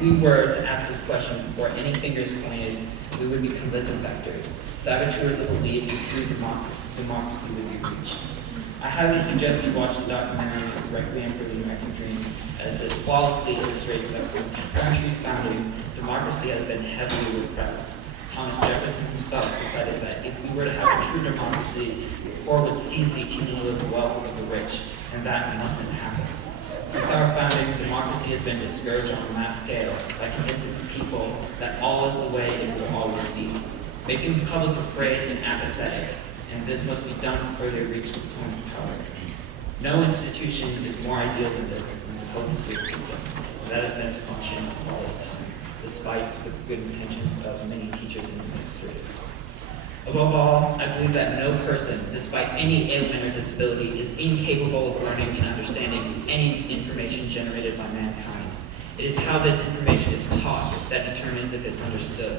we were to ask this question before any fingers pointed, we would become the defectors, saboteurs of a lead whose true democracy would be reached. I highly suggest you watch the documentary Requiem for the American Dream, as it flawlessly illustrates that from the country's founding, democracy has been heavily repressed. Thomas Jefferson himself decided that if we were to have a true democracy, the poor would seize the accumulative wealth of the rich, and that mustn't happen. Since our founding, democracy has been discouraged on a mass scale by convincing the people that all is the way it will always be, making the public afraid and apathetic, and this must be done before they reach the point of power. No institution is more ideal than this than the public school system, and that has been its function all this time, despite the good intentions of many teachers and administrators. Above all, I believe that no person, despite any ailment or disability, is incapable of learning and understanding any information generated by mankind. It is how this information is taught that determines if it's understood.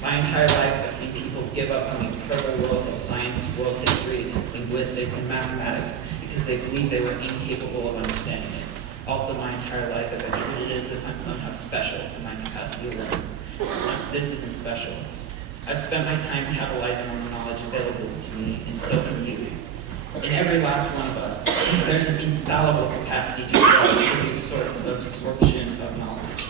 My entire life, I've seen people give up on the incredible worlds of science, world history, linguistics, and mathematics because they believe they were incapable of understanding it. Also, my entire life, I've been treated as if I'm somehow special in my capacity to learn. This isn't special. I've spent my time capitalizing on the knowledge available to me, and so can you. In every last one of us, there's an infallible capacity to the sort of absorption of knowledge.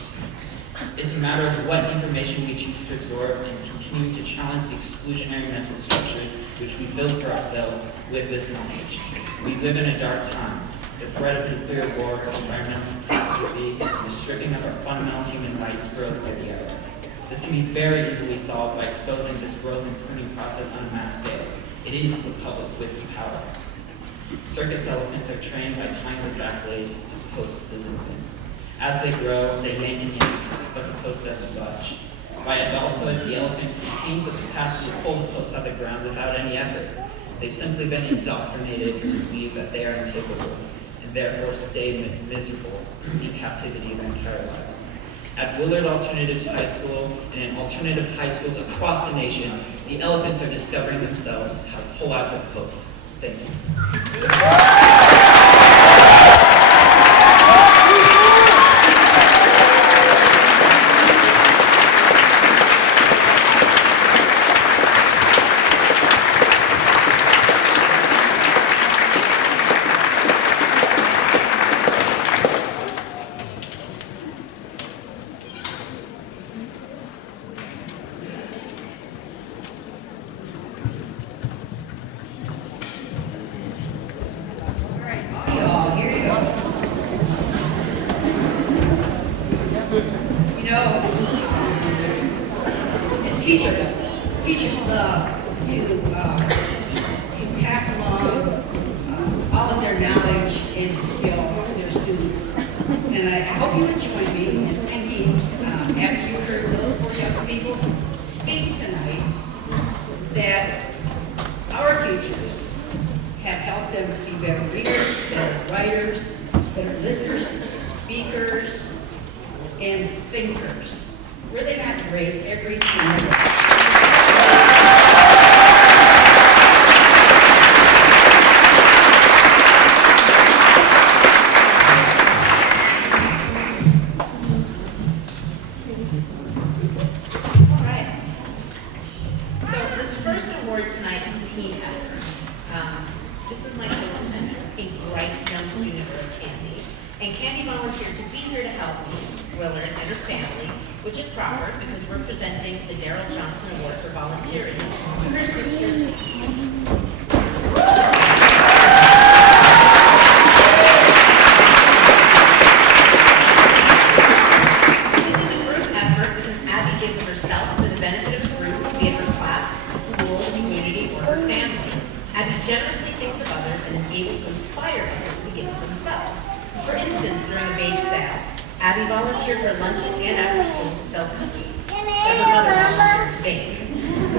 It's a matter of what information we choose to absorb and continue to challenge the exclusionary mental structures which we build for ourselves with this knowledge. We live in a dark time. The threat of nuclear war, environmental catastrophe, and the stripping of our fundamental human rights grows by the hour. This can be very easily solved by exposing this growth and pruning process on a mass scale. It is the public with the power. Circus elephants are trained by tying their back blades to posts as infants. As they grow, they yank and yank, but the post doesn't budge. By adulthood, the elephant retains the capacity to pull the post out of the ground without any effort. They've simply been indoctrinated to believe that they are incapable, and therefore stay miserable in captivity their entire lives. At Willard Alternative High School and in alternative high schools across the nation, the elephants are discovering themselves how to pull out their posts. Thank you. know, teachers love to pass along all of their knowledge and skill to their students. And I hope you would join me in thinking, after you heard those four young people speak tonight, that our teachers have helped them to be better readers, better writers, better listeners, speakers, and thinkers. Were they not great every single day? All right. So this first award tonight is a team effort. This is my co-presenter, a bright young student of Candy. And Candy volunteered to be here to help Willard and her family, which is proper because we're presenting the Darrell Johnson Award for volunteerism to her sister. This is a group effort because Abby gives of herself for the benefit of the group, be it her class, the school, the community, or her family. Abby generously thinks of others and is able to inspire others to give of themselves. For instance, during a bake sale, Abby volunteered her lunches and after school to sell cookies that her mother volunteered to bake.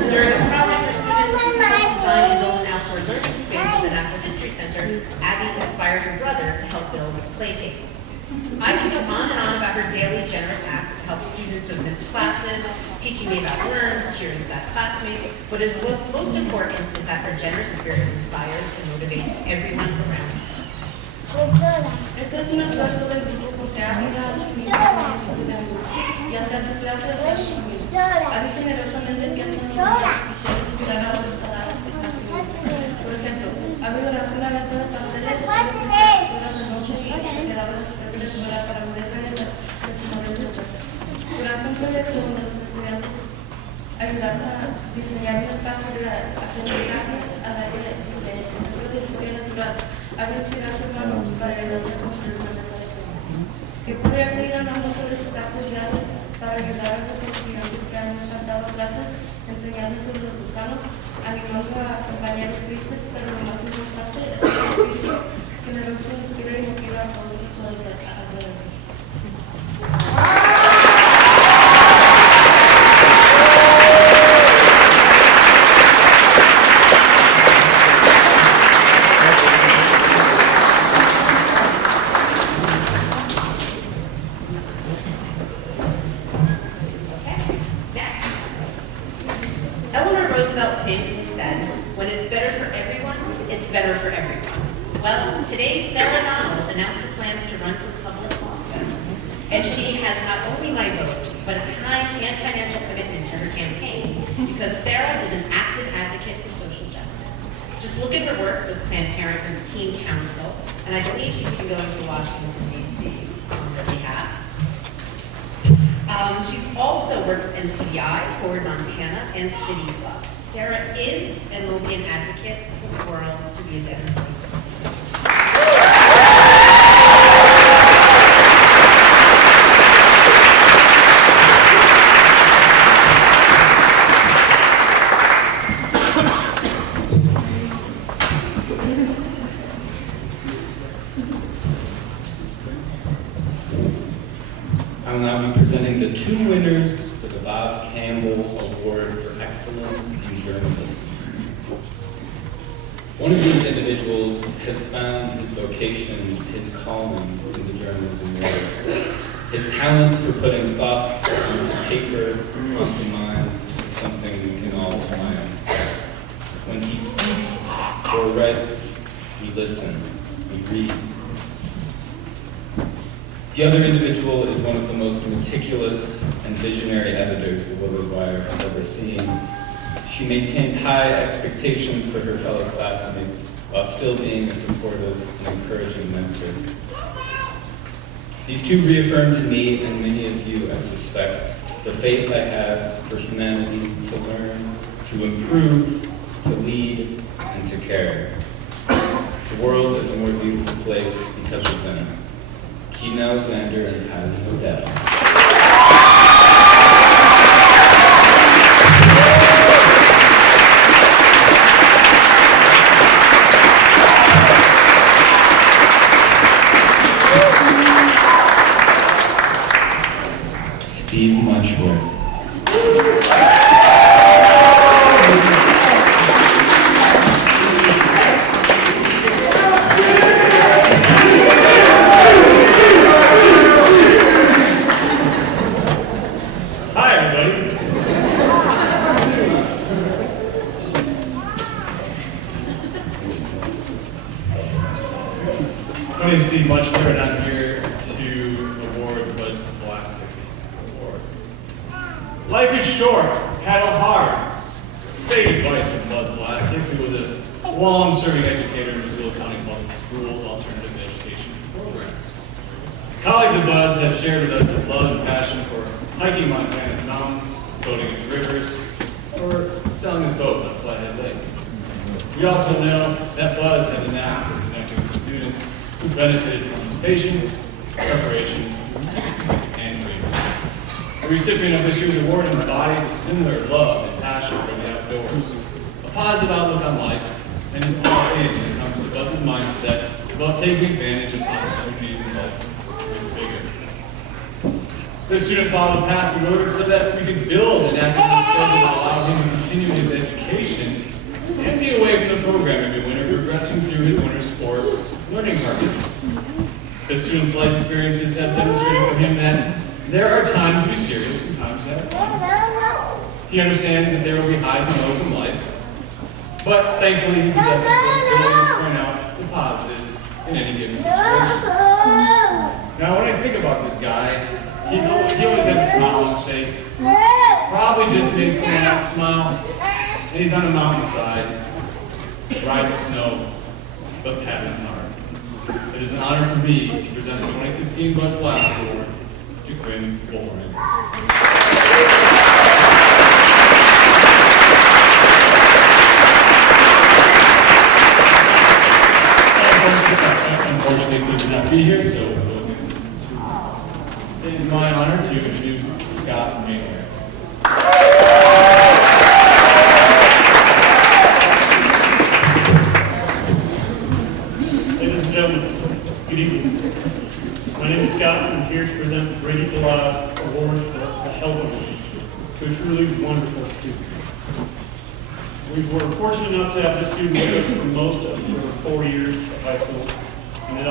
During a project for students who helped design and build an outdoor learning space at the Natural History Center, Abby inspired her brother to help build a play table. I can go on and on about her daily generous acts to help students who have missed classes, teaching me about worms, cheering sad classmates, but what's most important is that her generous spirit inspires and motivates everyone around her. Este es un esfuerzo del grupo porque Abby da su vida ya sea su clase o sea su familia. Abby generosamente piensa en los niños y quiere inspirar a otros a dar este clase. Por ejemplo, Abby durante un evento de pasteles y horas de noche y se quedaba después de la escuela para vender galletas de su madre de casa. Durante un proyecto donde los estudiantes ayudaron a diseñar un espacio de aprendizaje al aire libre en el Centro de Historia Natural, Abby inspiró a su hermano para ayudar a construir una mesa de cosas. Que podría seguir hablando sobre sus actos diarios para ayudar a los estudiantes que han faltado a clases, enseñando sobre los vulcanos, animando a compañeros tristes, pero lo más importante es que el espíritu generoso inspira y motiva a todos los alrededor. Famously said, when it's better for everyone, it's better for everyone. Well, today Sarah Donald announced her plans to run for public office. And she has not only my vote, but a time and financial commitment to her campaign, because Sarah is an active advocate for social justice. Just look at her work with Planned Parenthood's Teen Council, and I believe she's been going to Washington, D.C. on their behalf. She's also worked with NCBI, Forward Montana, and City Club. Sarah is and will be an advocate for the world to be a better place for kids. I will now be presenting the two winners for the Bob Campbell Award for Excellence in Journalism. One of these individuals has found his vocation, his calling in the journalism world. His talent for putting thoughts onto paper, onto minds, is something we can all admire. When he speaks or writes, we listen, we read. The other individual is one of the most meticulous and visionary editors the Willard Wire has ever seen. She maintained high expectations for her fellow classmates while still being a supportive and encouraging mentor. These two reaffirmed in me and many of you, I suspect, the faith I have for humanity to learn, to improve, to lead, and to care. The world is a more beautiful place because of them. Keen Alexander and Kylie Odell. Steve Munchler. Hi, everybody. My name is Steve Munchler, and I'm here to award Bud Scholastic Award. Life is short, paddle hard. Sage advice from Bud Scholastic, who was a long-serving educator in Missoula County Public Schools alternative education programs. Colleagues of Buzz have shared with us his love and passion for hiking Montana's mountains, boating its rivers, or sailing his boat on Flathead Lake. We also know that Buzz has a knack for connecting with students who benefited from his patience, preparation, and dreams. The recipient of this year's award embodies a similar love and passion for the outdoors, a positive outlook on life, and is all in when it comes to Buzz's mindset about taking advantage of opportunities in life with vigor. This student followed a path to Willard so that we could build an academic schedule that allowed him to continue his education and be away from the program every winter, progressing through his winter sport learning targets. The student's life experiences have demonstrated for him that there are times to be serious and times that are fun. He understands that there will be highs and lows in life, but thankfully he possesses the ability to point out the positive in any given situation. Now, when I think about this guy, he always has a smile on his face. Probably just made someone else smile. And he's on the mountainside, riding snow, but paddling hard. It is an honor for me to present the 2016 Buzz Scholastic Award to Quinn Wolfman. Unfortunately, could not be here, so it is my honor to introduce Scott Maynard. Ladies and gentlemen, good evening. My name is Scott, and I'm here to present the Brady Willard Award for the Health Award to a truly wonderful student. We were fortunate enough to have this student with us for most of her 4 years of high school, and it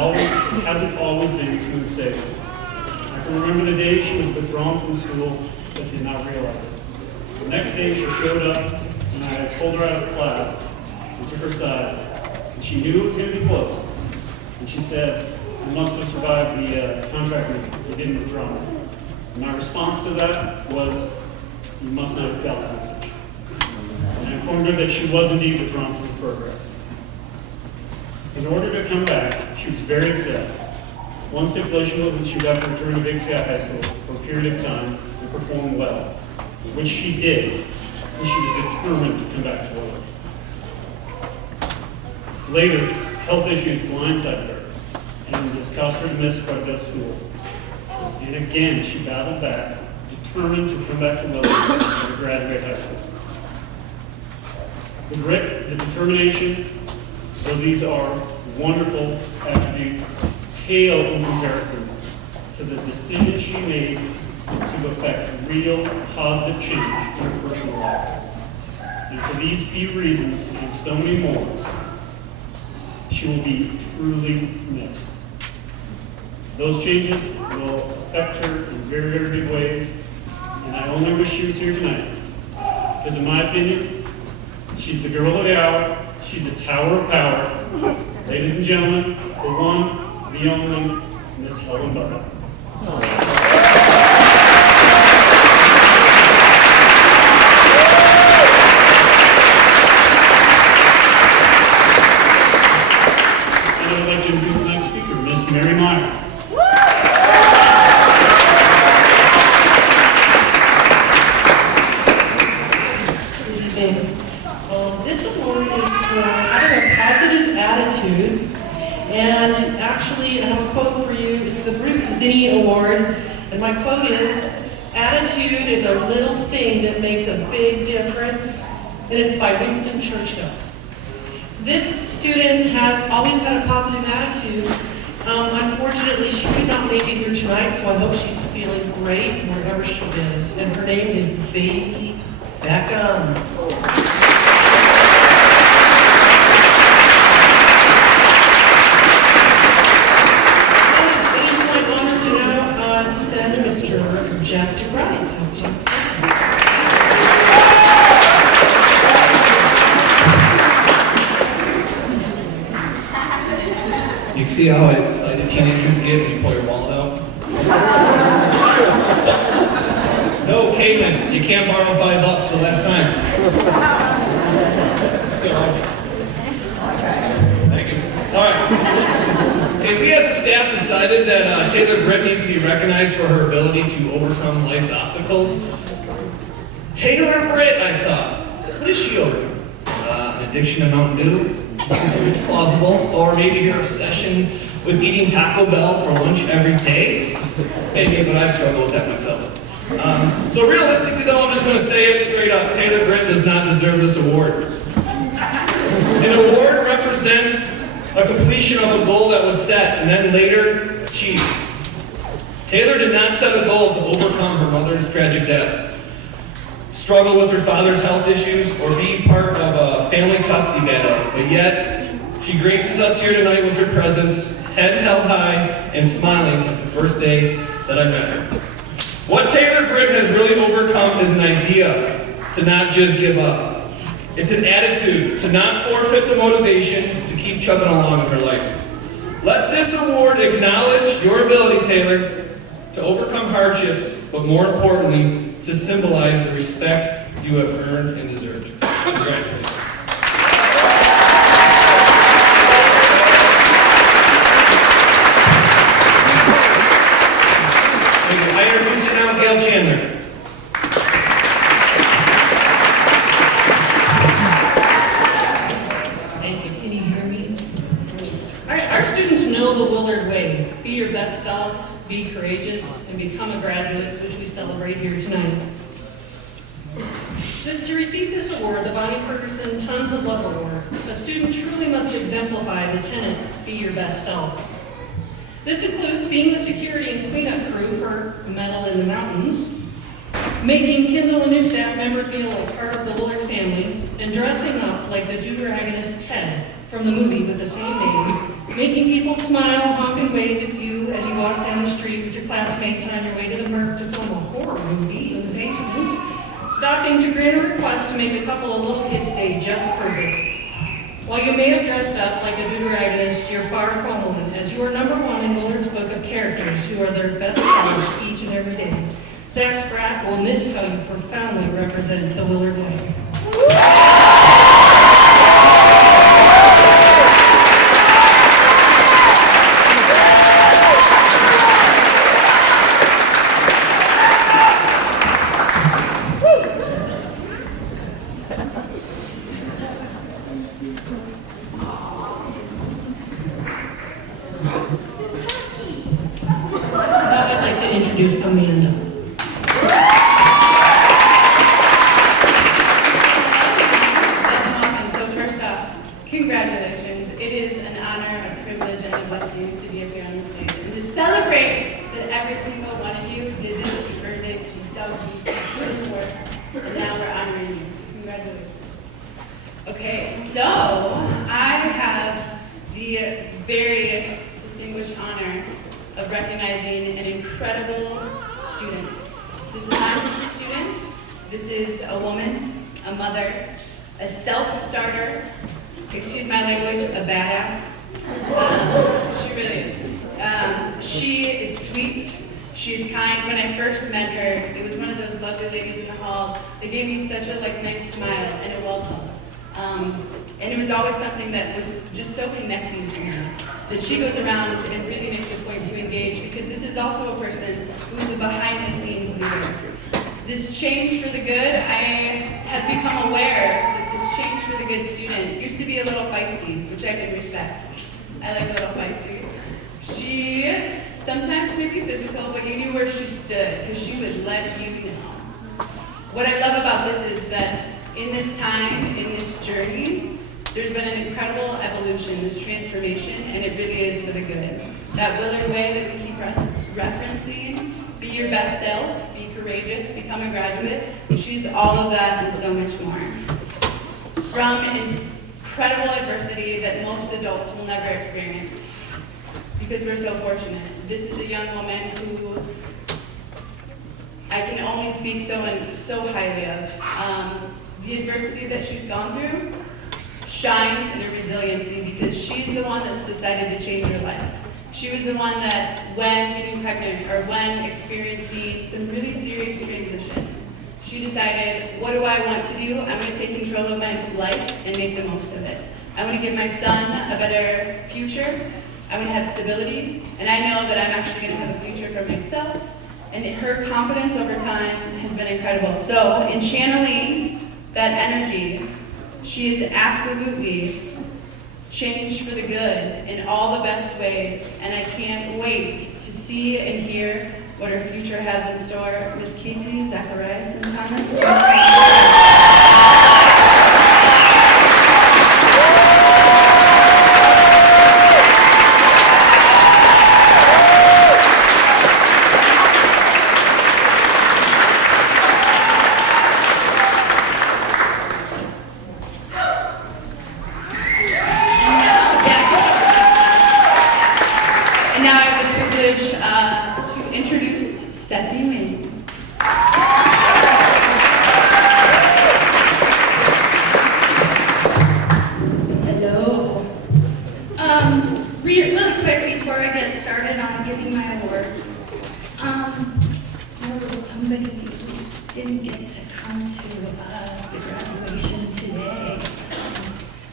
hasn't always been smooth sailing. I can remember the day she was withdrawn from school but did not realize it. The next day she showed up, and I pulled her out of class and took her aside, and she knew it was going to be close. And she said, "I must have survived the contract meeting. You didn't withdraw me." And my response to that was, "You must not have got the message." And I informed her that she was indeed withdrawn from the program. In order to come back, she was very upset. One stipulation was that she would have to return to Big Sky High School for a period of time to perform well, which she did, since she was determined to come back to work. Later, health issues blindsided her, and this caused her to miss quite a bit of school. And again, she battled back, determined to come back to Willard and graduate high school. The grit, the determination, though these are wonderful attributes, pale in comparison to the decision she made to affect real positive change in her personal life. And for these few reasons and so many more, she will be truly missed. Those changes will affect her in very, very big ways, and I only wish she was here tonight. Because in my opinion, she's the girl of the hour, she's a tower of power. Ladies and gentlemen, the one, the only, Miss Helen Butler. And I would like to introduce the next speaker, Miss Mary Meyer. This award is for having a positive attitude, and actually I have a quote for you. It's the Bruce Zinni Award, and my quote is, "Attitude is a little thing that makes a big difference," and it's by Winston Churchill. This student has always had a positive attitude, Unfortunately, she could not make it here tonight, so I hope she's feeling great wherever she is. And her name is Baby Beckham. It is my honor to now send Mr. Jeff to Bryce. You see how excited teenagers get when you pull your wallet out? No, Caitlin, you can't borrow $5 for the last time. Still okay. Thank you. All right. Hey, we as a staff decided that Taylor Britt needs to be recognized for her ability to overcome life's obstacles. Taylor Britt, I thought. What is she overcome? An addiction to Mountain Dew? Plausible. Or maybe your obsession with eating Taco Bell for lunch every day? Maybe, but I've struggled with that myself. So realistically though, I'm just going to say it straight up. Taylor Britt does not deserve this award. An award represents a completion of a goal that was set and then later achieved. Taylor did not set a goal to overcome her mother's tragic death, struggle with her father's health issues, or be part of a family custody battle, but yet she graces us here tonight with her presence, head held high and smiling at the first day that I met her. What Taylor Britt has really overcome is an idea to not just give up. It's an attitude to not forfeit the motivation to keep chugging along in her life. Let this award acknowledge your ability, Taylor, to overcome hardships, but more importantly, to symbolize the respect you have earned and deserved. Congratulations. I introduce you now, Gail Chandler. Thank you. Can you hear me? All right, our students know the Willard way. Be your best self, be courageous, and become a graduate, which we celebrate here tonight. To receive this award, the Bonnie Ferguson Tons of Love Award, a student truly must exemplify the tenet, be your best self. This includes being the security and cleanup crew for Metal in the Mountains, making Kendall a new staff member feel like part of the Willard family, and dressing up like the deuteragonist Ted from the movie with the same name, making people smile, honk, and wave at you as you walk down the street with your classmates on your way to the Merc to film a horror movie in the basement, stopping to grant a request to make a couple of little kids' day just perfect. While you may have dressed up like a deuteragonist, you're far from one, as you are number one in Willard's book of characters who are their best selves each and every day. Zach Spratt will miss how you profoundly represent the Willard way. I'd like to introduce Amanda. So first off, congratulations. It is an honor, a privilege, and a blessing to be up here on the stage and to celebrate that every single one of you did this, you earned it, you dug deep, you put in the work, and now we're honoring you. So congratulations. Okay, so I have the very distinguished honor of recognizing an incredible student. This is not just a student, this is a woman, a mother, a self-starter, excuse my language, a badass. She really is. She is sweet, she is kind. When I first met her, it was one of those lovely ladies in the hall that gave me such a nice smile and a welcome. And it was always something that was just so connecting to me, that she goes around and really makes a point to engage, because this is also a person who is a behind-the-scenes leader. This change for the good, I have become aware that this change for the good student used to be a little feisty, which I can respect. I like a little feisty. She sometimes may be physical, but you knew where she stood, because she would let you know. What I love about this is that in this time, in this journey, there's been an incredible evolution, this transformation, and it really is for the good. that Willard way that we keep referencing. Be your best self, be courageous, become a graduate. She's all of that and so much more. From incredible adversity that most adults will never experience, because we're so fortunate. This is a young woman who I can only speak so highly of. The adversity that she's gone through shines in her resiliency because she's the one that's decided to change her life. She was the one that, when getting pregnant or when experiencing some really serious transitions, she decided, what do I want to do? I'm going to take control of my life and make the most of it. I want to give my son a better future. I want to have stability, and I know that I'm actually going to have a future for myself. And her confidence over time has been incredible. So in channeling that energy, she is absolutely changed for the good in all the best ways. And I can't wait to see and hear what her future has in store. Miss Casey, Zacharias, and Thomas.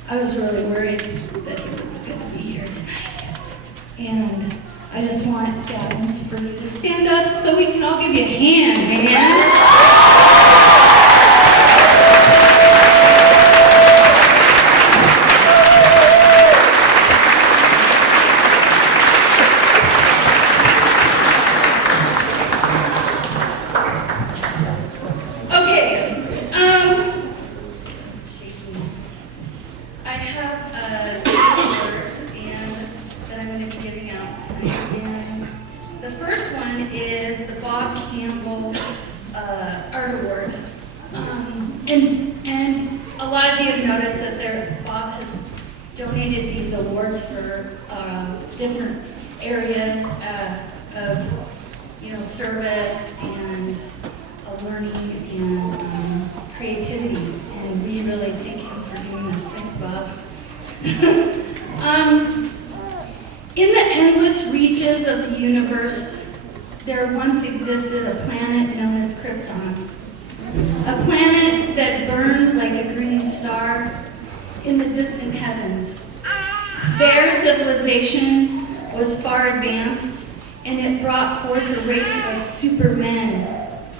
I was really worried that he wasn't going to be here tonight. And I just want Gavin for you to stand up so we can all give you a hand, man. And a lot of you have noticed that Bob has donated these awards for different areas of, service and learning and creativity. And we really thank him for doing this. Thanks, Bob. In the endless reaches of the universe, there once existed a planet known as Krypton. A planet that burned like a green star in the distant heavens. Their civilization was far advanced, and it brought forth a race of supermen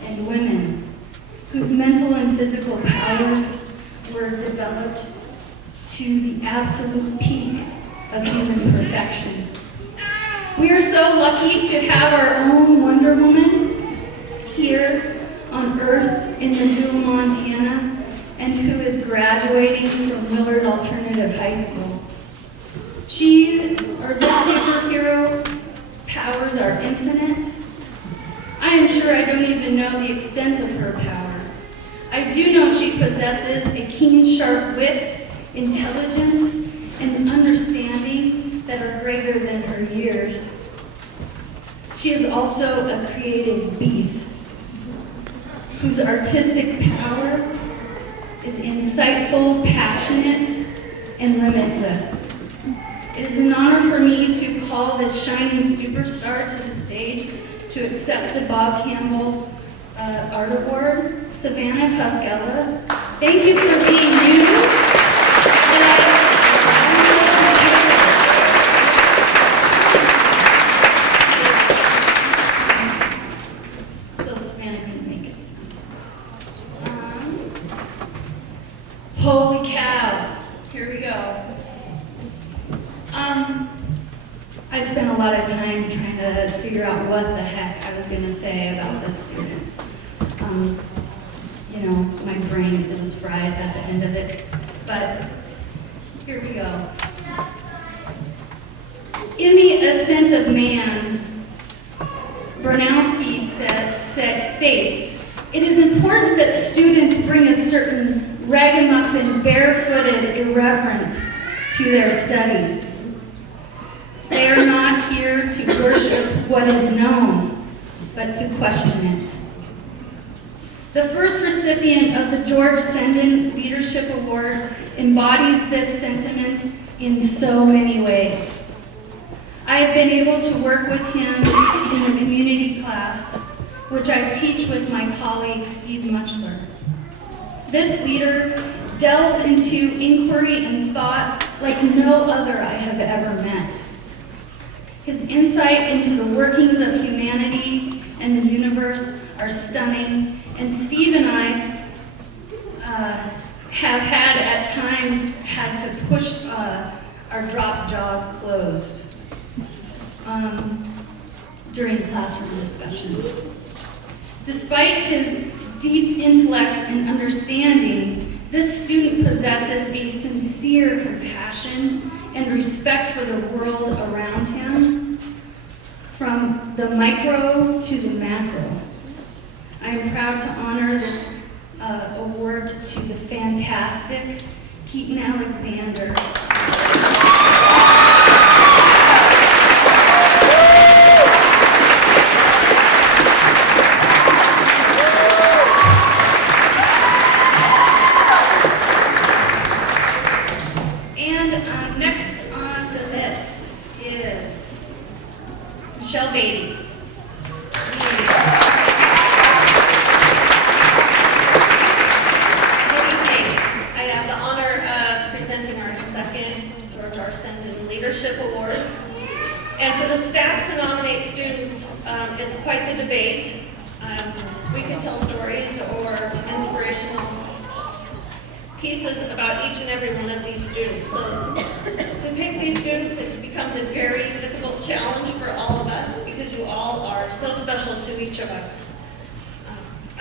and women whose mental and physical powers were developed to the absolute peak of human perfection. We are so lucky to have our own Wonder Woman here on Earth in Missoula, Montana, and who is graduating from Willard Alternative High School. This superhero's powers are infinite. I am sure I don't even know the extent of her power. I do know she possesses a keen, sharp wit, intelligence, and understanding that are greater than her years. She is also a creative beast whose artistic power is insightful, passionate, and limitless. It is an honor for me to call this shining superstar to the stage to accept the Bob Campbell Art Award. Savannah Pascala, thank you for being you. Holy cow. Here we go. I spent a lot of time trying to figure out what the heck I was going to say about this student. My brain was fried at the end of it. But here we go. In The Ascent of Man, Bronowski states, "It is important that students bring a certain ragamuffin, barefooted irreverence to their studies. They are not here to worship what is known, but to question it." The first recipient of the George Sendin Leadership Award embodies this sentiment in so many ways. I have been able to work with him in the community class, which I teach with my colleague Steve Muchler. This leader delves into inquiry and thought like no other I have ever met. His insight into the workings of humanity and the universe are stunning, and Steve and I have at times had to push our drop jaws closed during classroom discussions. Despite his deep intellect and understanding, this student possesses a sincere compassion and respect for the world around him, from the micro to the macro. I am proud to honor this award to the fantastic Keaton Alexander. And next on the list is Michelle Beatty. Leadership Award. And for the staff to nominate students, it's quite the debate. We can tell stories or inspirational pieces about each and every one of these students. So to pick these students, it becomes a very difficult challenge for all of us because you all are so special to each of us.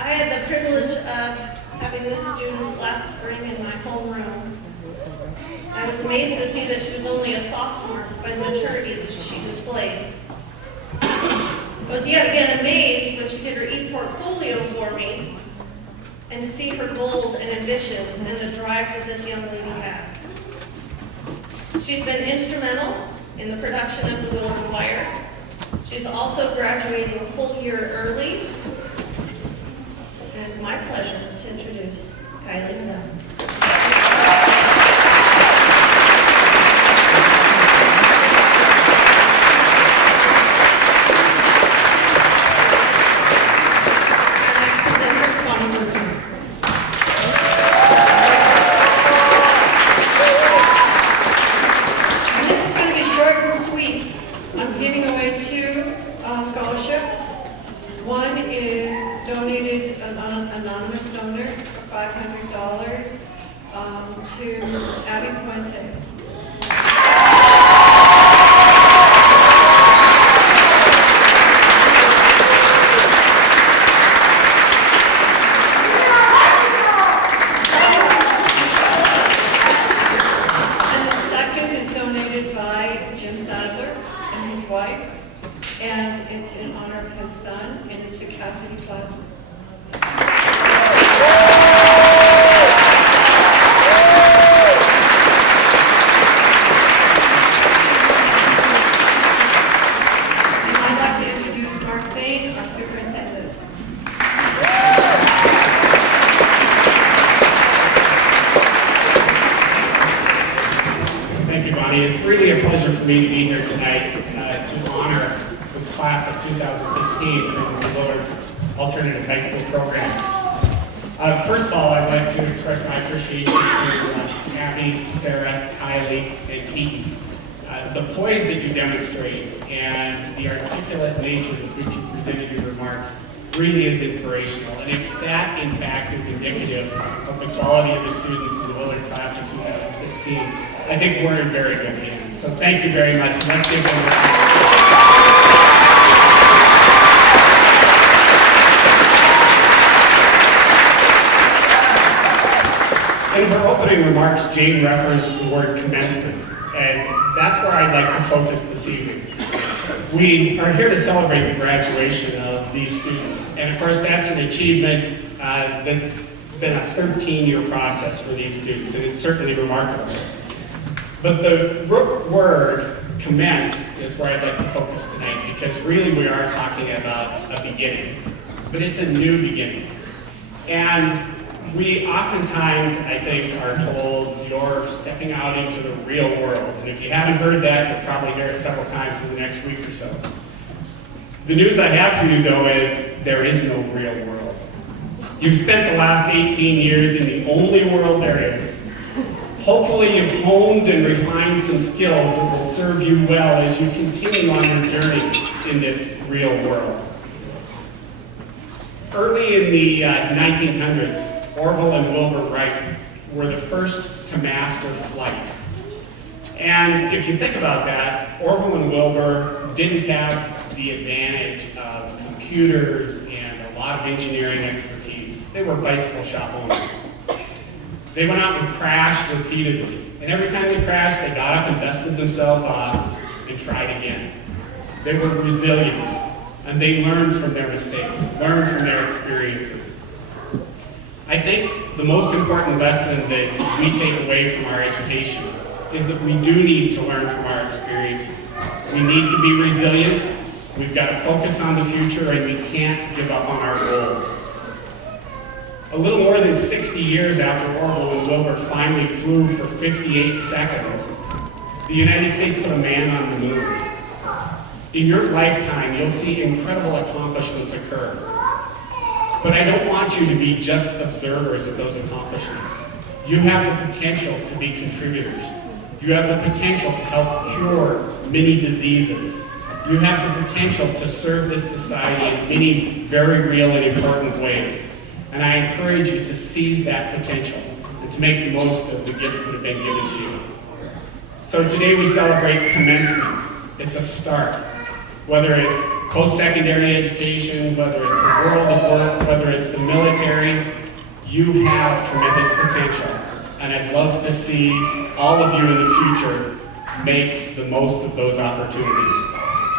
I had the privilege of having this student last spring in my homeroom. I was amazed to see that she was only a sophomore by the maturity that she displayed. I was yet again amazed when she did her e-portfolio for me and to see her goals and ambitions and the drive that this young lady has. She's been instrumental in the production of the Willard Choir. She's also graduating a full year early. And it's my pleasure to introduce Kylie Dunn. It's really a pleasure for me to be here tonight to honor the class of 2016 from the Willard Alternative High School program. First of all, I'd like to express my appreciation to Abby, Sarah, Kylie, and Keaton. The poise that you demonstrate and the articulate nature with which you presented your remarks really is inspirational. And if that, in fact, is indicative of the quality of the students in the Willard class of 2016, I think we're in very good hands. So thank you very much. Let's give them a round. In her opening remarks, Jane referenced the word commencement, and that's where I'd like to focus this this evening. We are here to celebrate the graduation of these students. And of course, that's an achievement that's been a 13-year process for these students, and it's certainly remarkable. But the word commence is where I'd like to focus tonight, because really we are talking about a beginning, but it's a new beginning. And we oftentimes, I think, are told you're stepping out into the real world. And if you haven't heard that, you'll probably hear it several times in the next week or so. The news I have for you, though, is there is no real world. You've spent the last 18 years in the only world there is. Hopefully you've honed and refined some skills that will serve you well as you continue on your journey in this real world. Early in the 1900s, Orville and Wilbur Wright were the first to master flight. And if you think about that, Orville and Wilbur didn't have the advantage of computers and a lot of engineering expertise. They were bicycle shop owners. They went out and crashed repeatedly. And every time they crashed, they got up and dusted themselves off and tried again. They were resilient, and they learned from their mistakes, learned from their experiences. I think the most important lesson that we take away from our education is that we do need to learn from our experiences. We need to be resilient, we've got to focus on the future, and we can't give up on our goals. A little more than 60 years after Orville and Wilbur finally flew for 58 seconds, the United States put a man on the moon. In your lifetime, you'll see incredible accomplishments occur. But I don't want you to be just observers of those accomplishments. You have the potential to be contributors. You have the potential to help cure many diseases. You have the potential to serve this society in many very real and important ways. And I encourage you to seize that potential and to make the most of the gifts that have been given to you. So today we celebrate commencement. It's a start. Whether it's post-secondary education, whether it's the world of work, whether it's the military, you have tremendous potential. And I'd love to see all of you in the future make the most of those opportunities.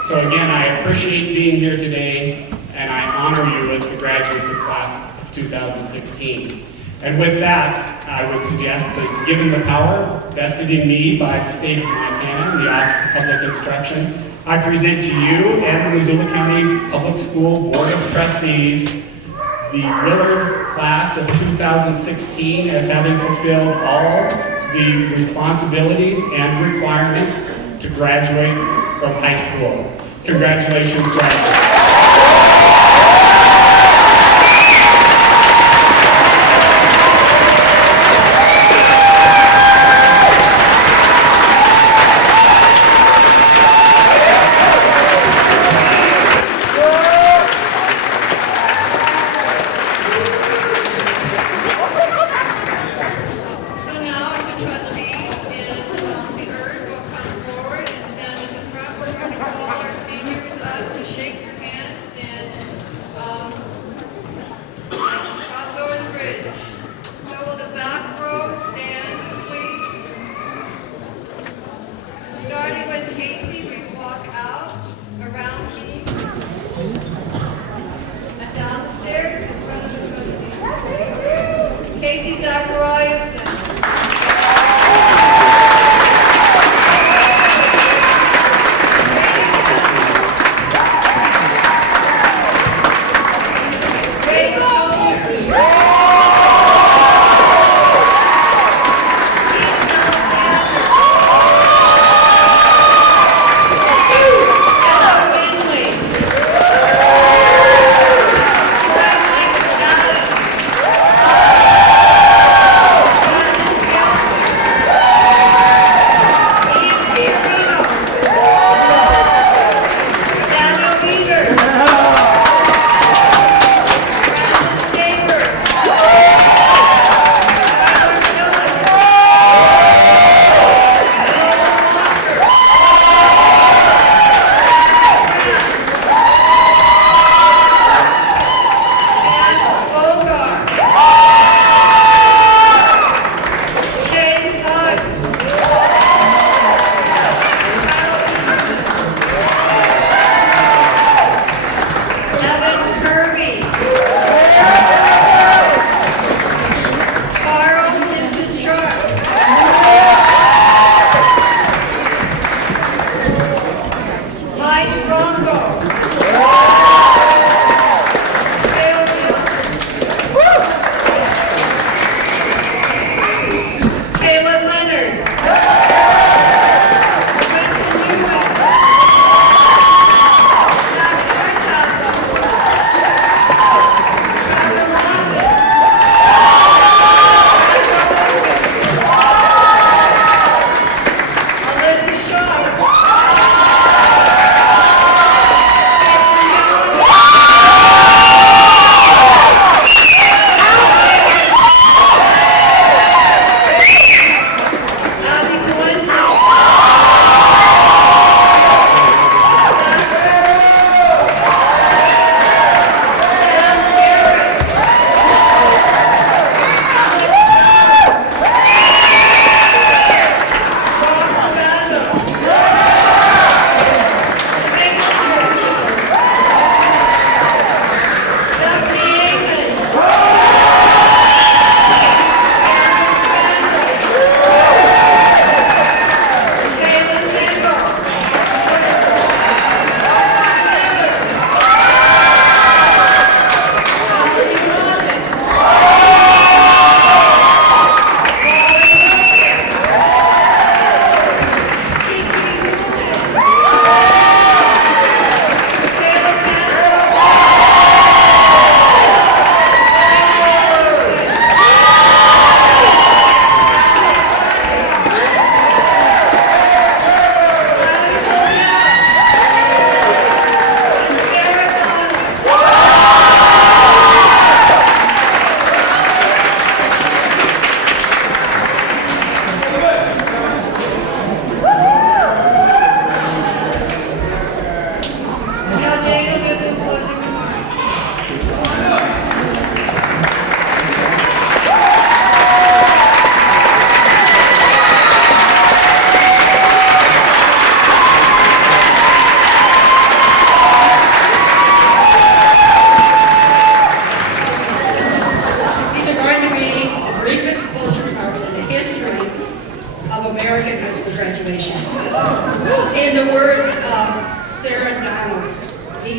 So again, I appreciate being here today, and I honor you as the graduates of class of 2016. And with that, I would suggest that given the power vested in me by the state of Montana and the Office of Public Instruction, I present to you and the Missoula County Public School Board of Trustees the Willard class of 2016 as having fulfilled all the responsibilities and requirements to graduate from high school. Congratulations, graduates. Seniors to shake your hand.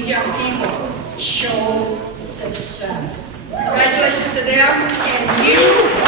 these young people chose success. Congratulations to them, and you